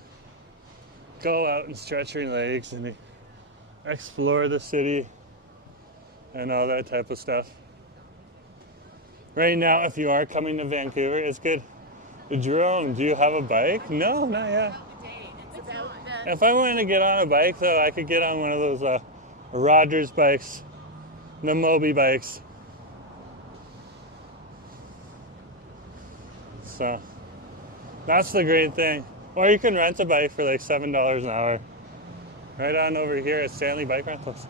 go out and stretch your legs and explore the city and all that type of stuff. Right now, if you are coming to Vancouver, it's good. Jerome, do you have a bike? No, not yet. If I wanted to get on a bike, though, I could get on one of those Rogers bikes, the Moby bikes. So that's the great thing. Or you can rent a bike for like $7 an hour. Right on over here at Stanley Bike Rentals.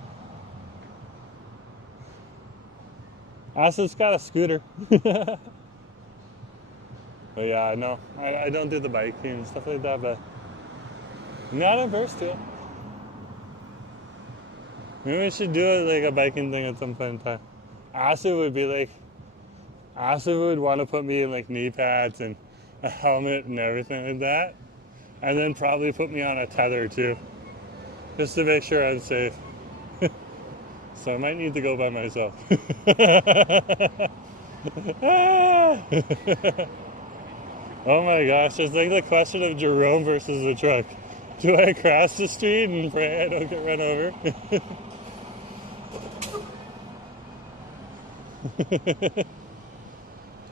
Austin's got a scooter. But yeah, no, I don't do the biking and stuff like that, but I'm not averse to it. Maybe we should do like a biking thing at some point in time. Austin would want to put me in like knee pads and a helmet and everything like that. And then probably put me on a tether too. Just to make sure I'm safe. So I might need to go by myself. Oh my gosh, it's like the question of Jerome versus the truck. Do I cross the street and pray I don't get run over?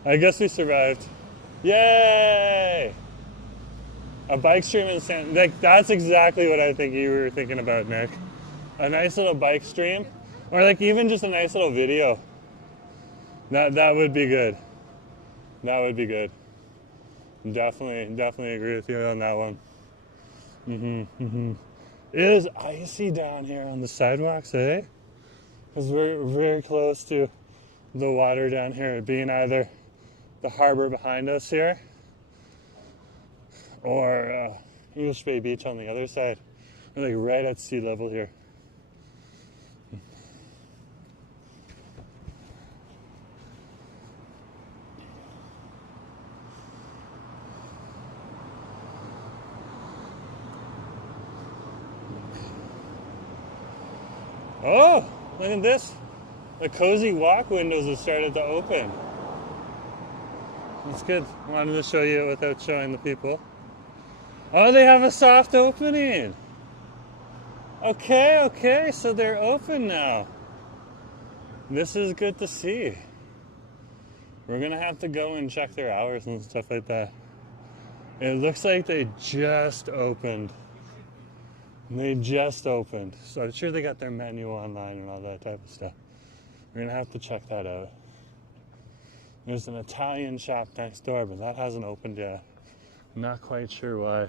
I guess we survived. Yay! A bike stream in San... Like, that's exactly what I think you were thinking about, Nick. A nice little bike stream. Or like even just a nice little video. That would be good. That would be good. Definitely agree with you on that one. It is icy down here on the sidewalks, eh? Because we're very close to the water down here, being either the harbor behind us here or English Bay Beach on the other side. We're like right at sea level here. Oh, look at this. The cozy walk windows have started to open. That's good. Wanted to show you it without showing the people. Oh, they have a soft opening. Okay, so they're open now. This is good to see. We're gonna have to go and check their hours and stuff like that. It looks like they just opened. They just opened. So I'm sure they got their menu online and all that type of stuff. We're gonna have to check that out. There's an Italian shop next door, but that hasn't opened yet. Not quite sure why.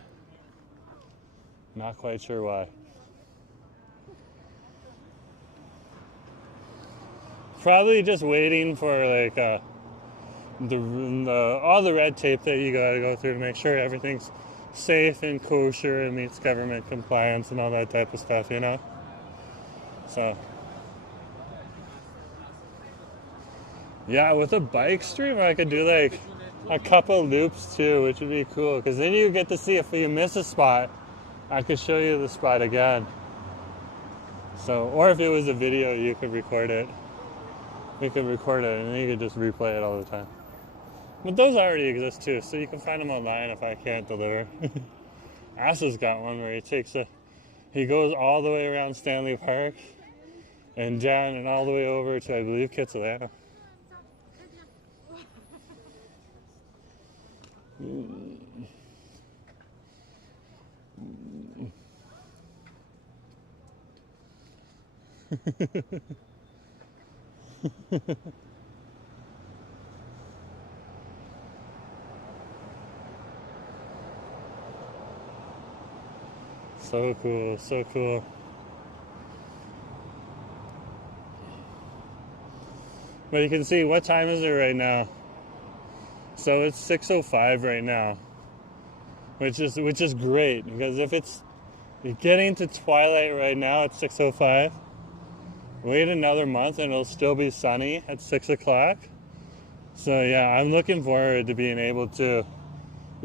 Not quite sure why. Probably just waiting for like all the red tape that you gotta go through to make sure everything's safe and kosher and meets government compliance and all that type of stuff, you know? So, yeah, with a bike stream, I could do like a couple loops too, which would be cool, because then you get to see if you miss a spot, I could show you the spot again. So, or if it was a video, you could record it. You could record it and then you could just replay it all the time. But those already exist too, so you can find them online if I can't deliver. Asa's got one where he goes all the way around Stanley Park and down and all the way over to, I believe, Kitsilano. So cool, so cool. But you can see, what time is it right now? So it's 6:05 right now, which is great, because if it's getting to twilight right now at 6:05, wait another month and it'll still be sunny at 6 o'clock. So yeah, I'm looking forward to being able to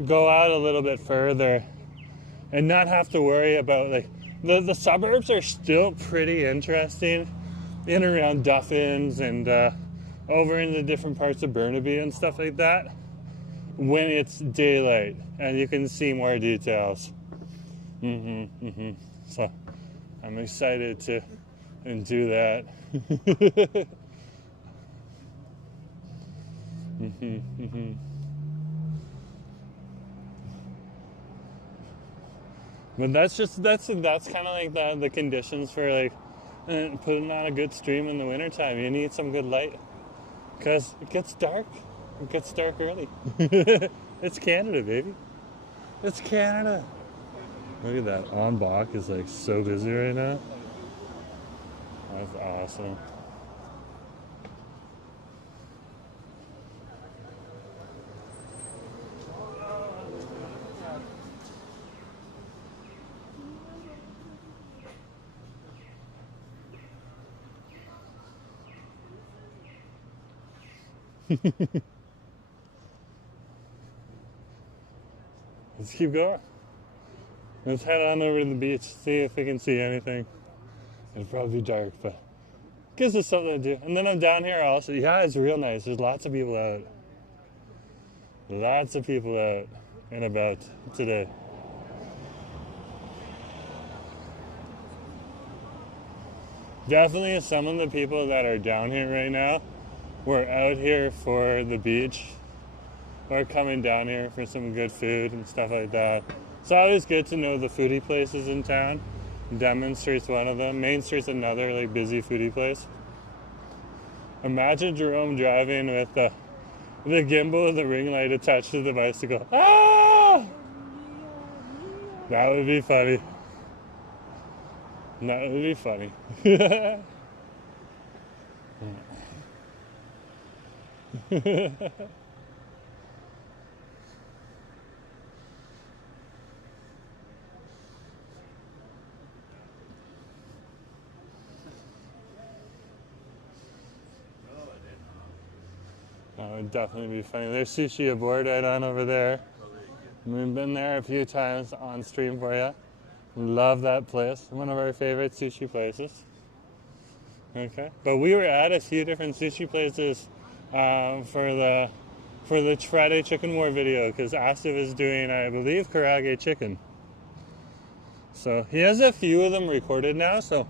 go out a little bit further and not have to worry about, like, the suburbs are still pretty interesting in and around Duffins and over in the different parts of Burnaby and stuff like that when it's daylight and you can see more details. So I'm excited to do that. But that's kind of like the conditions for like putting on a good stream in the wintertime. You need some good light because it gets dark. It gets dark early. It's Canada, baby. It's Canada. Look at that. On Bach is like so busy right now. That's awesome. Let's keep going. Let's head on over to the beach, see if we can see anything. It'll probably be dark, but gives us something to do. And then I'm down here also. Yeah, it's real nice. There's lots of people out. Lots of people out and about today. Definitely some of the people that are down here right now were out here for the beach or coming down here for some good food and stuff like that. It's always good to know the foodie places in town. Denman Street's one of them. Main Street's another like busy foodie place. Imagine Jerome driving with the gimbal and the ring light attached to the bicycle. Ah! That would be funny. That would be funny. That would definitely be funny. There's sushi aboard right on over there. We've been there a few times on stream for you. Love that place. One of our favorite sushi places. Okay. But we were at a few different sushi places for the Friday Chicken War video because Asif is doing, I believe, karaage chicken. So he has a few of them recorded now, so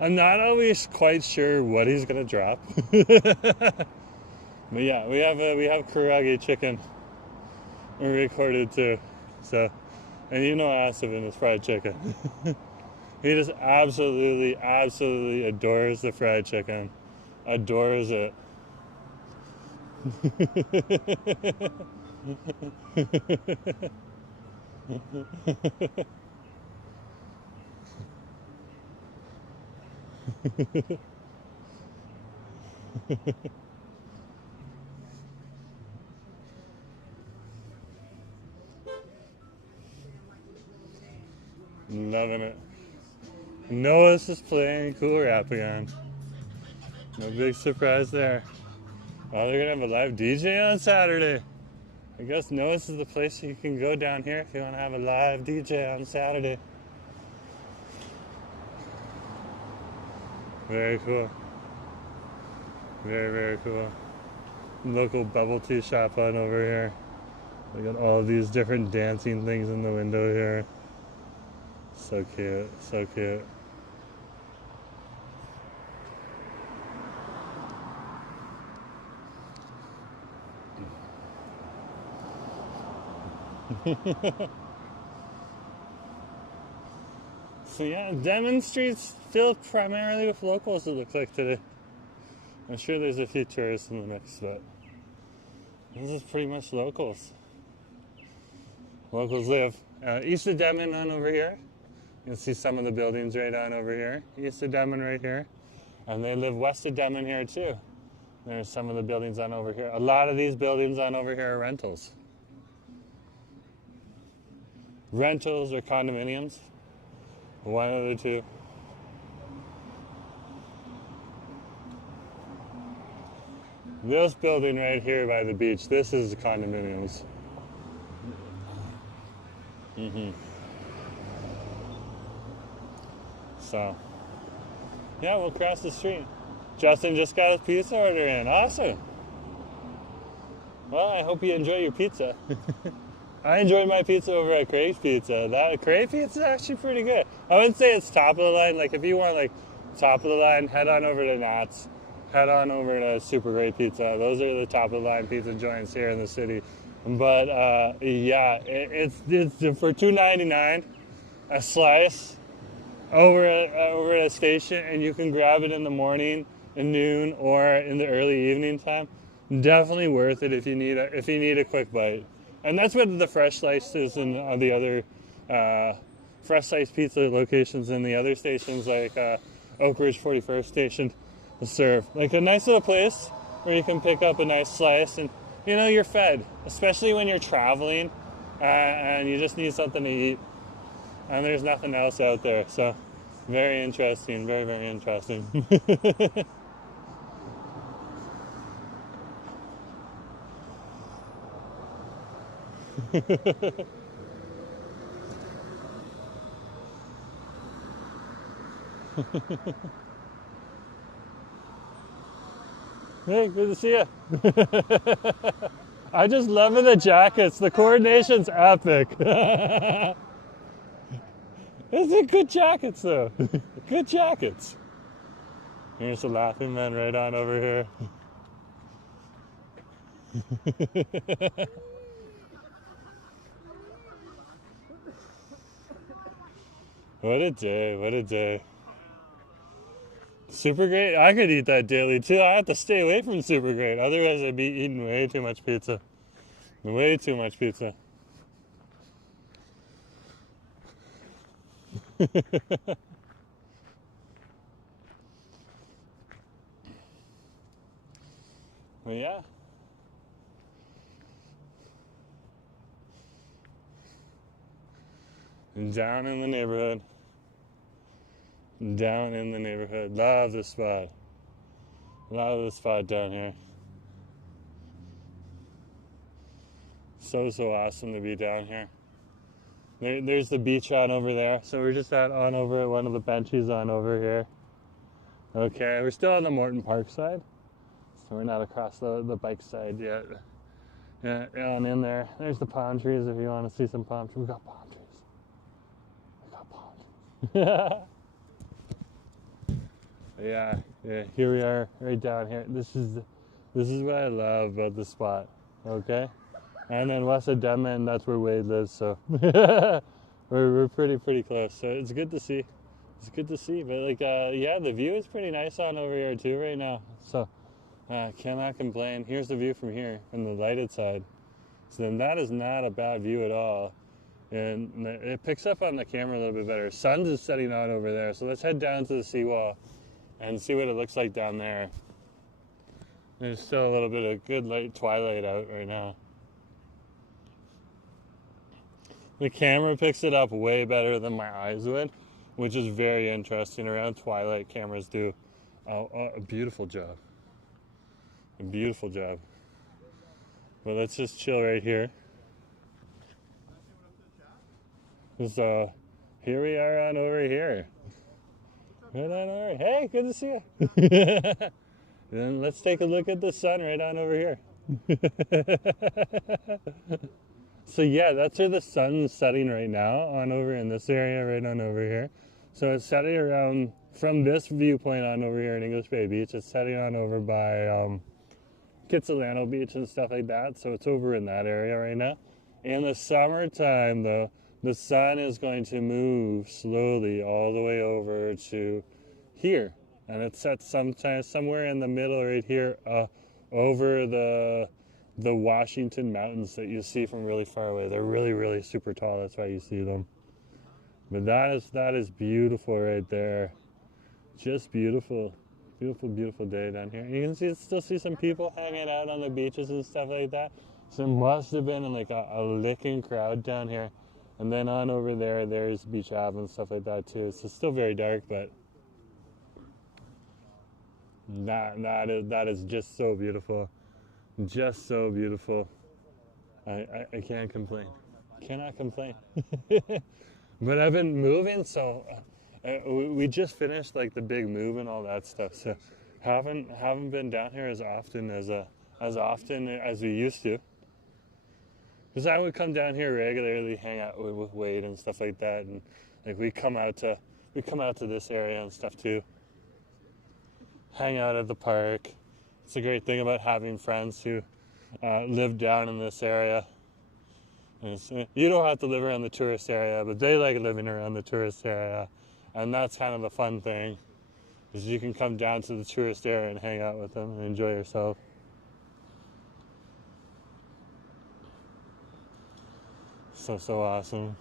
I'm not always quite sure what he's gonna drop. But yeah, we have karaage chicken recorded too. So, and you know Asif and his fried chicken. He just absolutely adores the fried chicken. Adores it. Loving it. Noah's is playing Cool Rap again. No big surprise there. Oh, they're gonna have a live DJ on Saturday. I guess Noah's is the place you can go down here if you want to have a live DJ on Saturday. Very cool. Very, very cool. Local bubble tea shop on over here. We got all these different dancing things in the window here. So cute, so cute. So yeah, Denman Street's filled primarily with locals, it looks like today. I'm sure there's a few tourists in the mix, but this is pretty much locals. Locals live east of Denman on over here. You'll see some of the buildings right on over here. East of Denman right here. And they live west of Denman here too. There's some of the buildings on over here. A lot of these buildings on over here are rentals. Rentals or condominiums. One of the two. This building right here by the beach, this is the condominiums. So, yeah, we'll cross the street. Justin just got his pizza order in. Awesome. Well, I hope you enjoy your pizza. I enjoyed my pizza over at Crave's Pizza. That Crave pizza is actually pretty good. I wouldn't say it's top of the line. Like if you want like top of the line, head on over to Knott's. Head on over to Super Great Pizza. Those are the top of the line pizza joints here in the city. But yeah, it's for $2.99 a slice over at a station, and you can grab it in the morning, at noon, or in the early evening time. Definitely worth it if you need a quick bite. And that's what the fresh slices and the other fresh slice pizza locations in the other stations like Oak Ridge 41st Station serve. Like a nice little place where you can pick up a nice slice and you know you're fed, especially when you're traveling and you just need something to eat and there's nothing else out there. So very interesting, very, very interesting. Hey, good to see you. I just love the jackets. The coordination's epic. Isn't it good jackets, though? Good jackets. Here's the Laughing Man right on over here. What a day, what a day. Super Great, I could eat that daily too. I have to stay away from Super Great, otherwise I'd be eating way too much pizza. Way too much pizza. But yeah. And down in the neighborhood. Down in the neighborhood. Love this spot. Love this spot down here. So awesome to be down here. There's the beach on over there. So we're just on over at one of the benches on over here. Okay, we're still on the Morton Park side. So we're not across the bike side yet. Yeah, on in there. There's the palm trees if you want to see some palm trees. We got palm trees. We got palm trees. yeah, here we are right down here. This is what I love about this spot. Okay? And then west of Denman, that's where Wade lives, so we're pretty close. So it's good to see. It's good to see. But like yeah, the view is pretty nice on over here too right now. So cannot complain. Here's the view from here, from the lighted side. So then that is not a bad view at all. And it picks up on the camera a little bit better. Sun's is setting on over there. So let's head down to the seawall and see what it looks like down there. There's still a little bit of good light twilight out right now. The camera picks it up way better than my eyes would, which is very interesting. Around twilight, cameras do a beautiful job. A beautiful job. But let's just chill right here. So here we are on over here. Right on over. Hey, good to see you. Then let's take a look at the sun right on over here. So yeah, that's where the sun's setting right now, on over in this area, right on over here. So it's setting around, from this viewpoint on over here in English Bay Beach, it's setting on over by Kitsilano Beach and stuff like that. So it's over in that area right now. In the summertime though, the sun is going to move slowly all the way over to here. And it sets sometimes somewhere in the middle right here, over the Washington Mountains that you see from really far away. They're really super tall. That's why you see them. But that is beautiful right there. Just beautiful. Beautiful day down here. You can still see some people hanging out on the beaches and stuff like that. So it must have been like a licking crowd down here. And then on over there, there's Beach Ave and stuff like that too. It's still very dark, but that is just so beautiful. Just so beautiful. I can't complain. Cannot complain. But I've been moving, so we just finished like the big move and all that stuff. So haven't been down here as often as we used to. Because I would come down here regularly, hang out with Wade and stuff like that, and like we come out to this area and stuff too. Hang out at the park. It's a great thing about having friends who live down in this area. You don't have to live around the tourist area, but they like living around the tourist area. And that's kind of the fun thing, is you can come down to the tourist area and hang out with them and enjoy yourself. So awesome.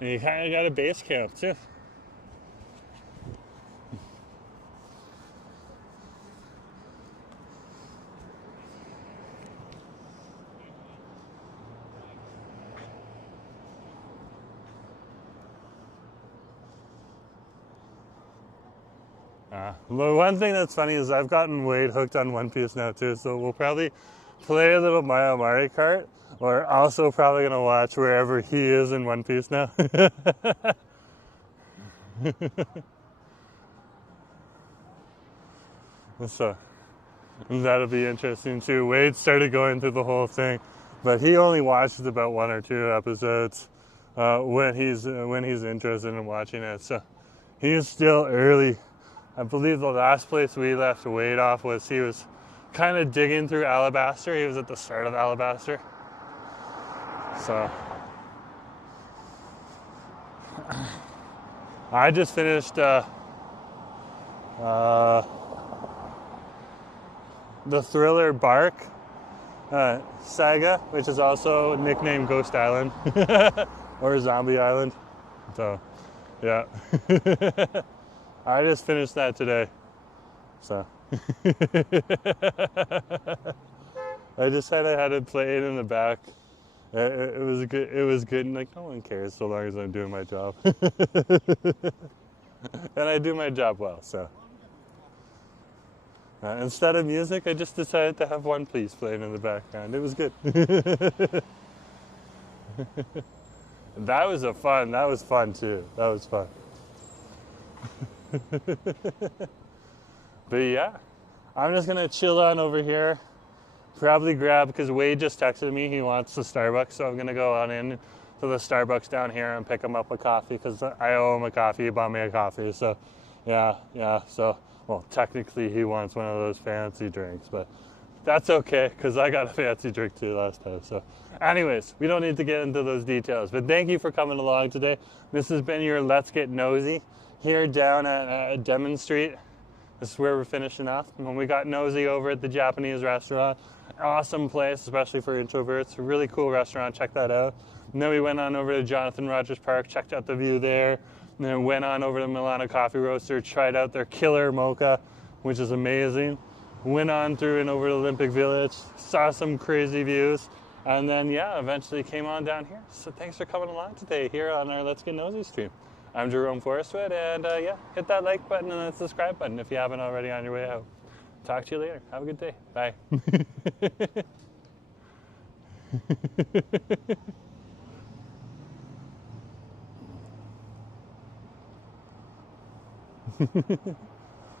And you kind of got a base camp too. But one thing that's funny is I've gotten Wade hooked on One Piece now too, so we'll probably play a little Mario Kart. We're also probably going to watch wherever he is in One Piece now. So that'll be interesting too. Wade started going through the whole thing, but he only watches about 1 or 2 episodes when he's interested in watching it. So he's still early. I believe the last place we left Wade off was he was kind of digging through Alabaster. He was at the start of Alabaster. So I just finished the Thriller Bark saga, which is also nicknamed Ghost Island or Zombie Island. So Yeah. I just finished that today. So. I decided I had it played in the back. It was good. It was good. And like, no one cares so long as I'm doing my job. And I do my job well, so. Instead of music, I just decided to have One Piece playing in the background. It was good. That was fun too. That was fun. But yeah, I'm just gonna chill on over here. Probably grab, because Wade just texted me, he wants the Starbucks, so I'm gonna go on in to the Starbucks down here and pick him up a coffee, because I owe him a coffee. He bought me a coffee, so yeah. So, well, technically he wants one of those fancy drinks, but that's okay, because I got a fancy drink too last time. So anyways, we don't need to get into those details, but thank you for coming along today. This has been your Let's Get Nosy here down at Denman Street. This is where we're finishing off. When we got nosy over at the Japanese restaurant, awesome place, especially for introverts. A really cool restaurant, check that out. And then we went on over to Johnathan Rogers Park, checked out the view there. And then went on over to Milano Coffee Roaster, tried out their killer mocha, which is amazing. Went on through and over to Olympic Village, saw some crazy views. And then, yeah, eventually came on down here. So thanks for coming along today here on our Let's Get Nosy stream. I'm Jerome Forestwood, and yeah, hit that like button and that subscribe button if you haven't already on your way out. Talk to you later. Have a good day. Bye.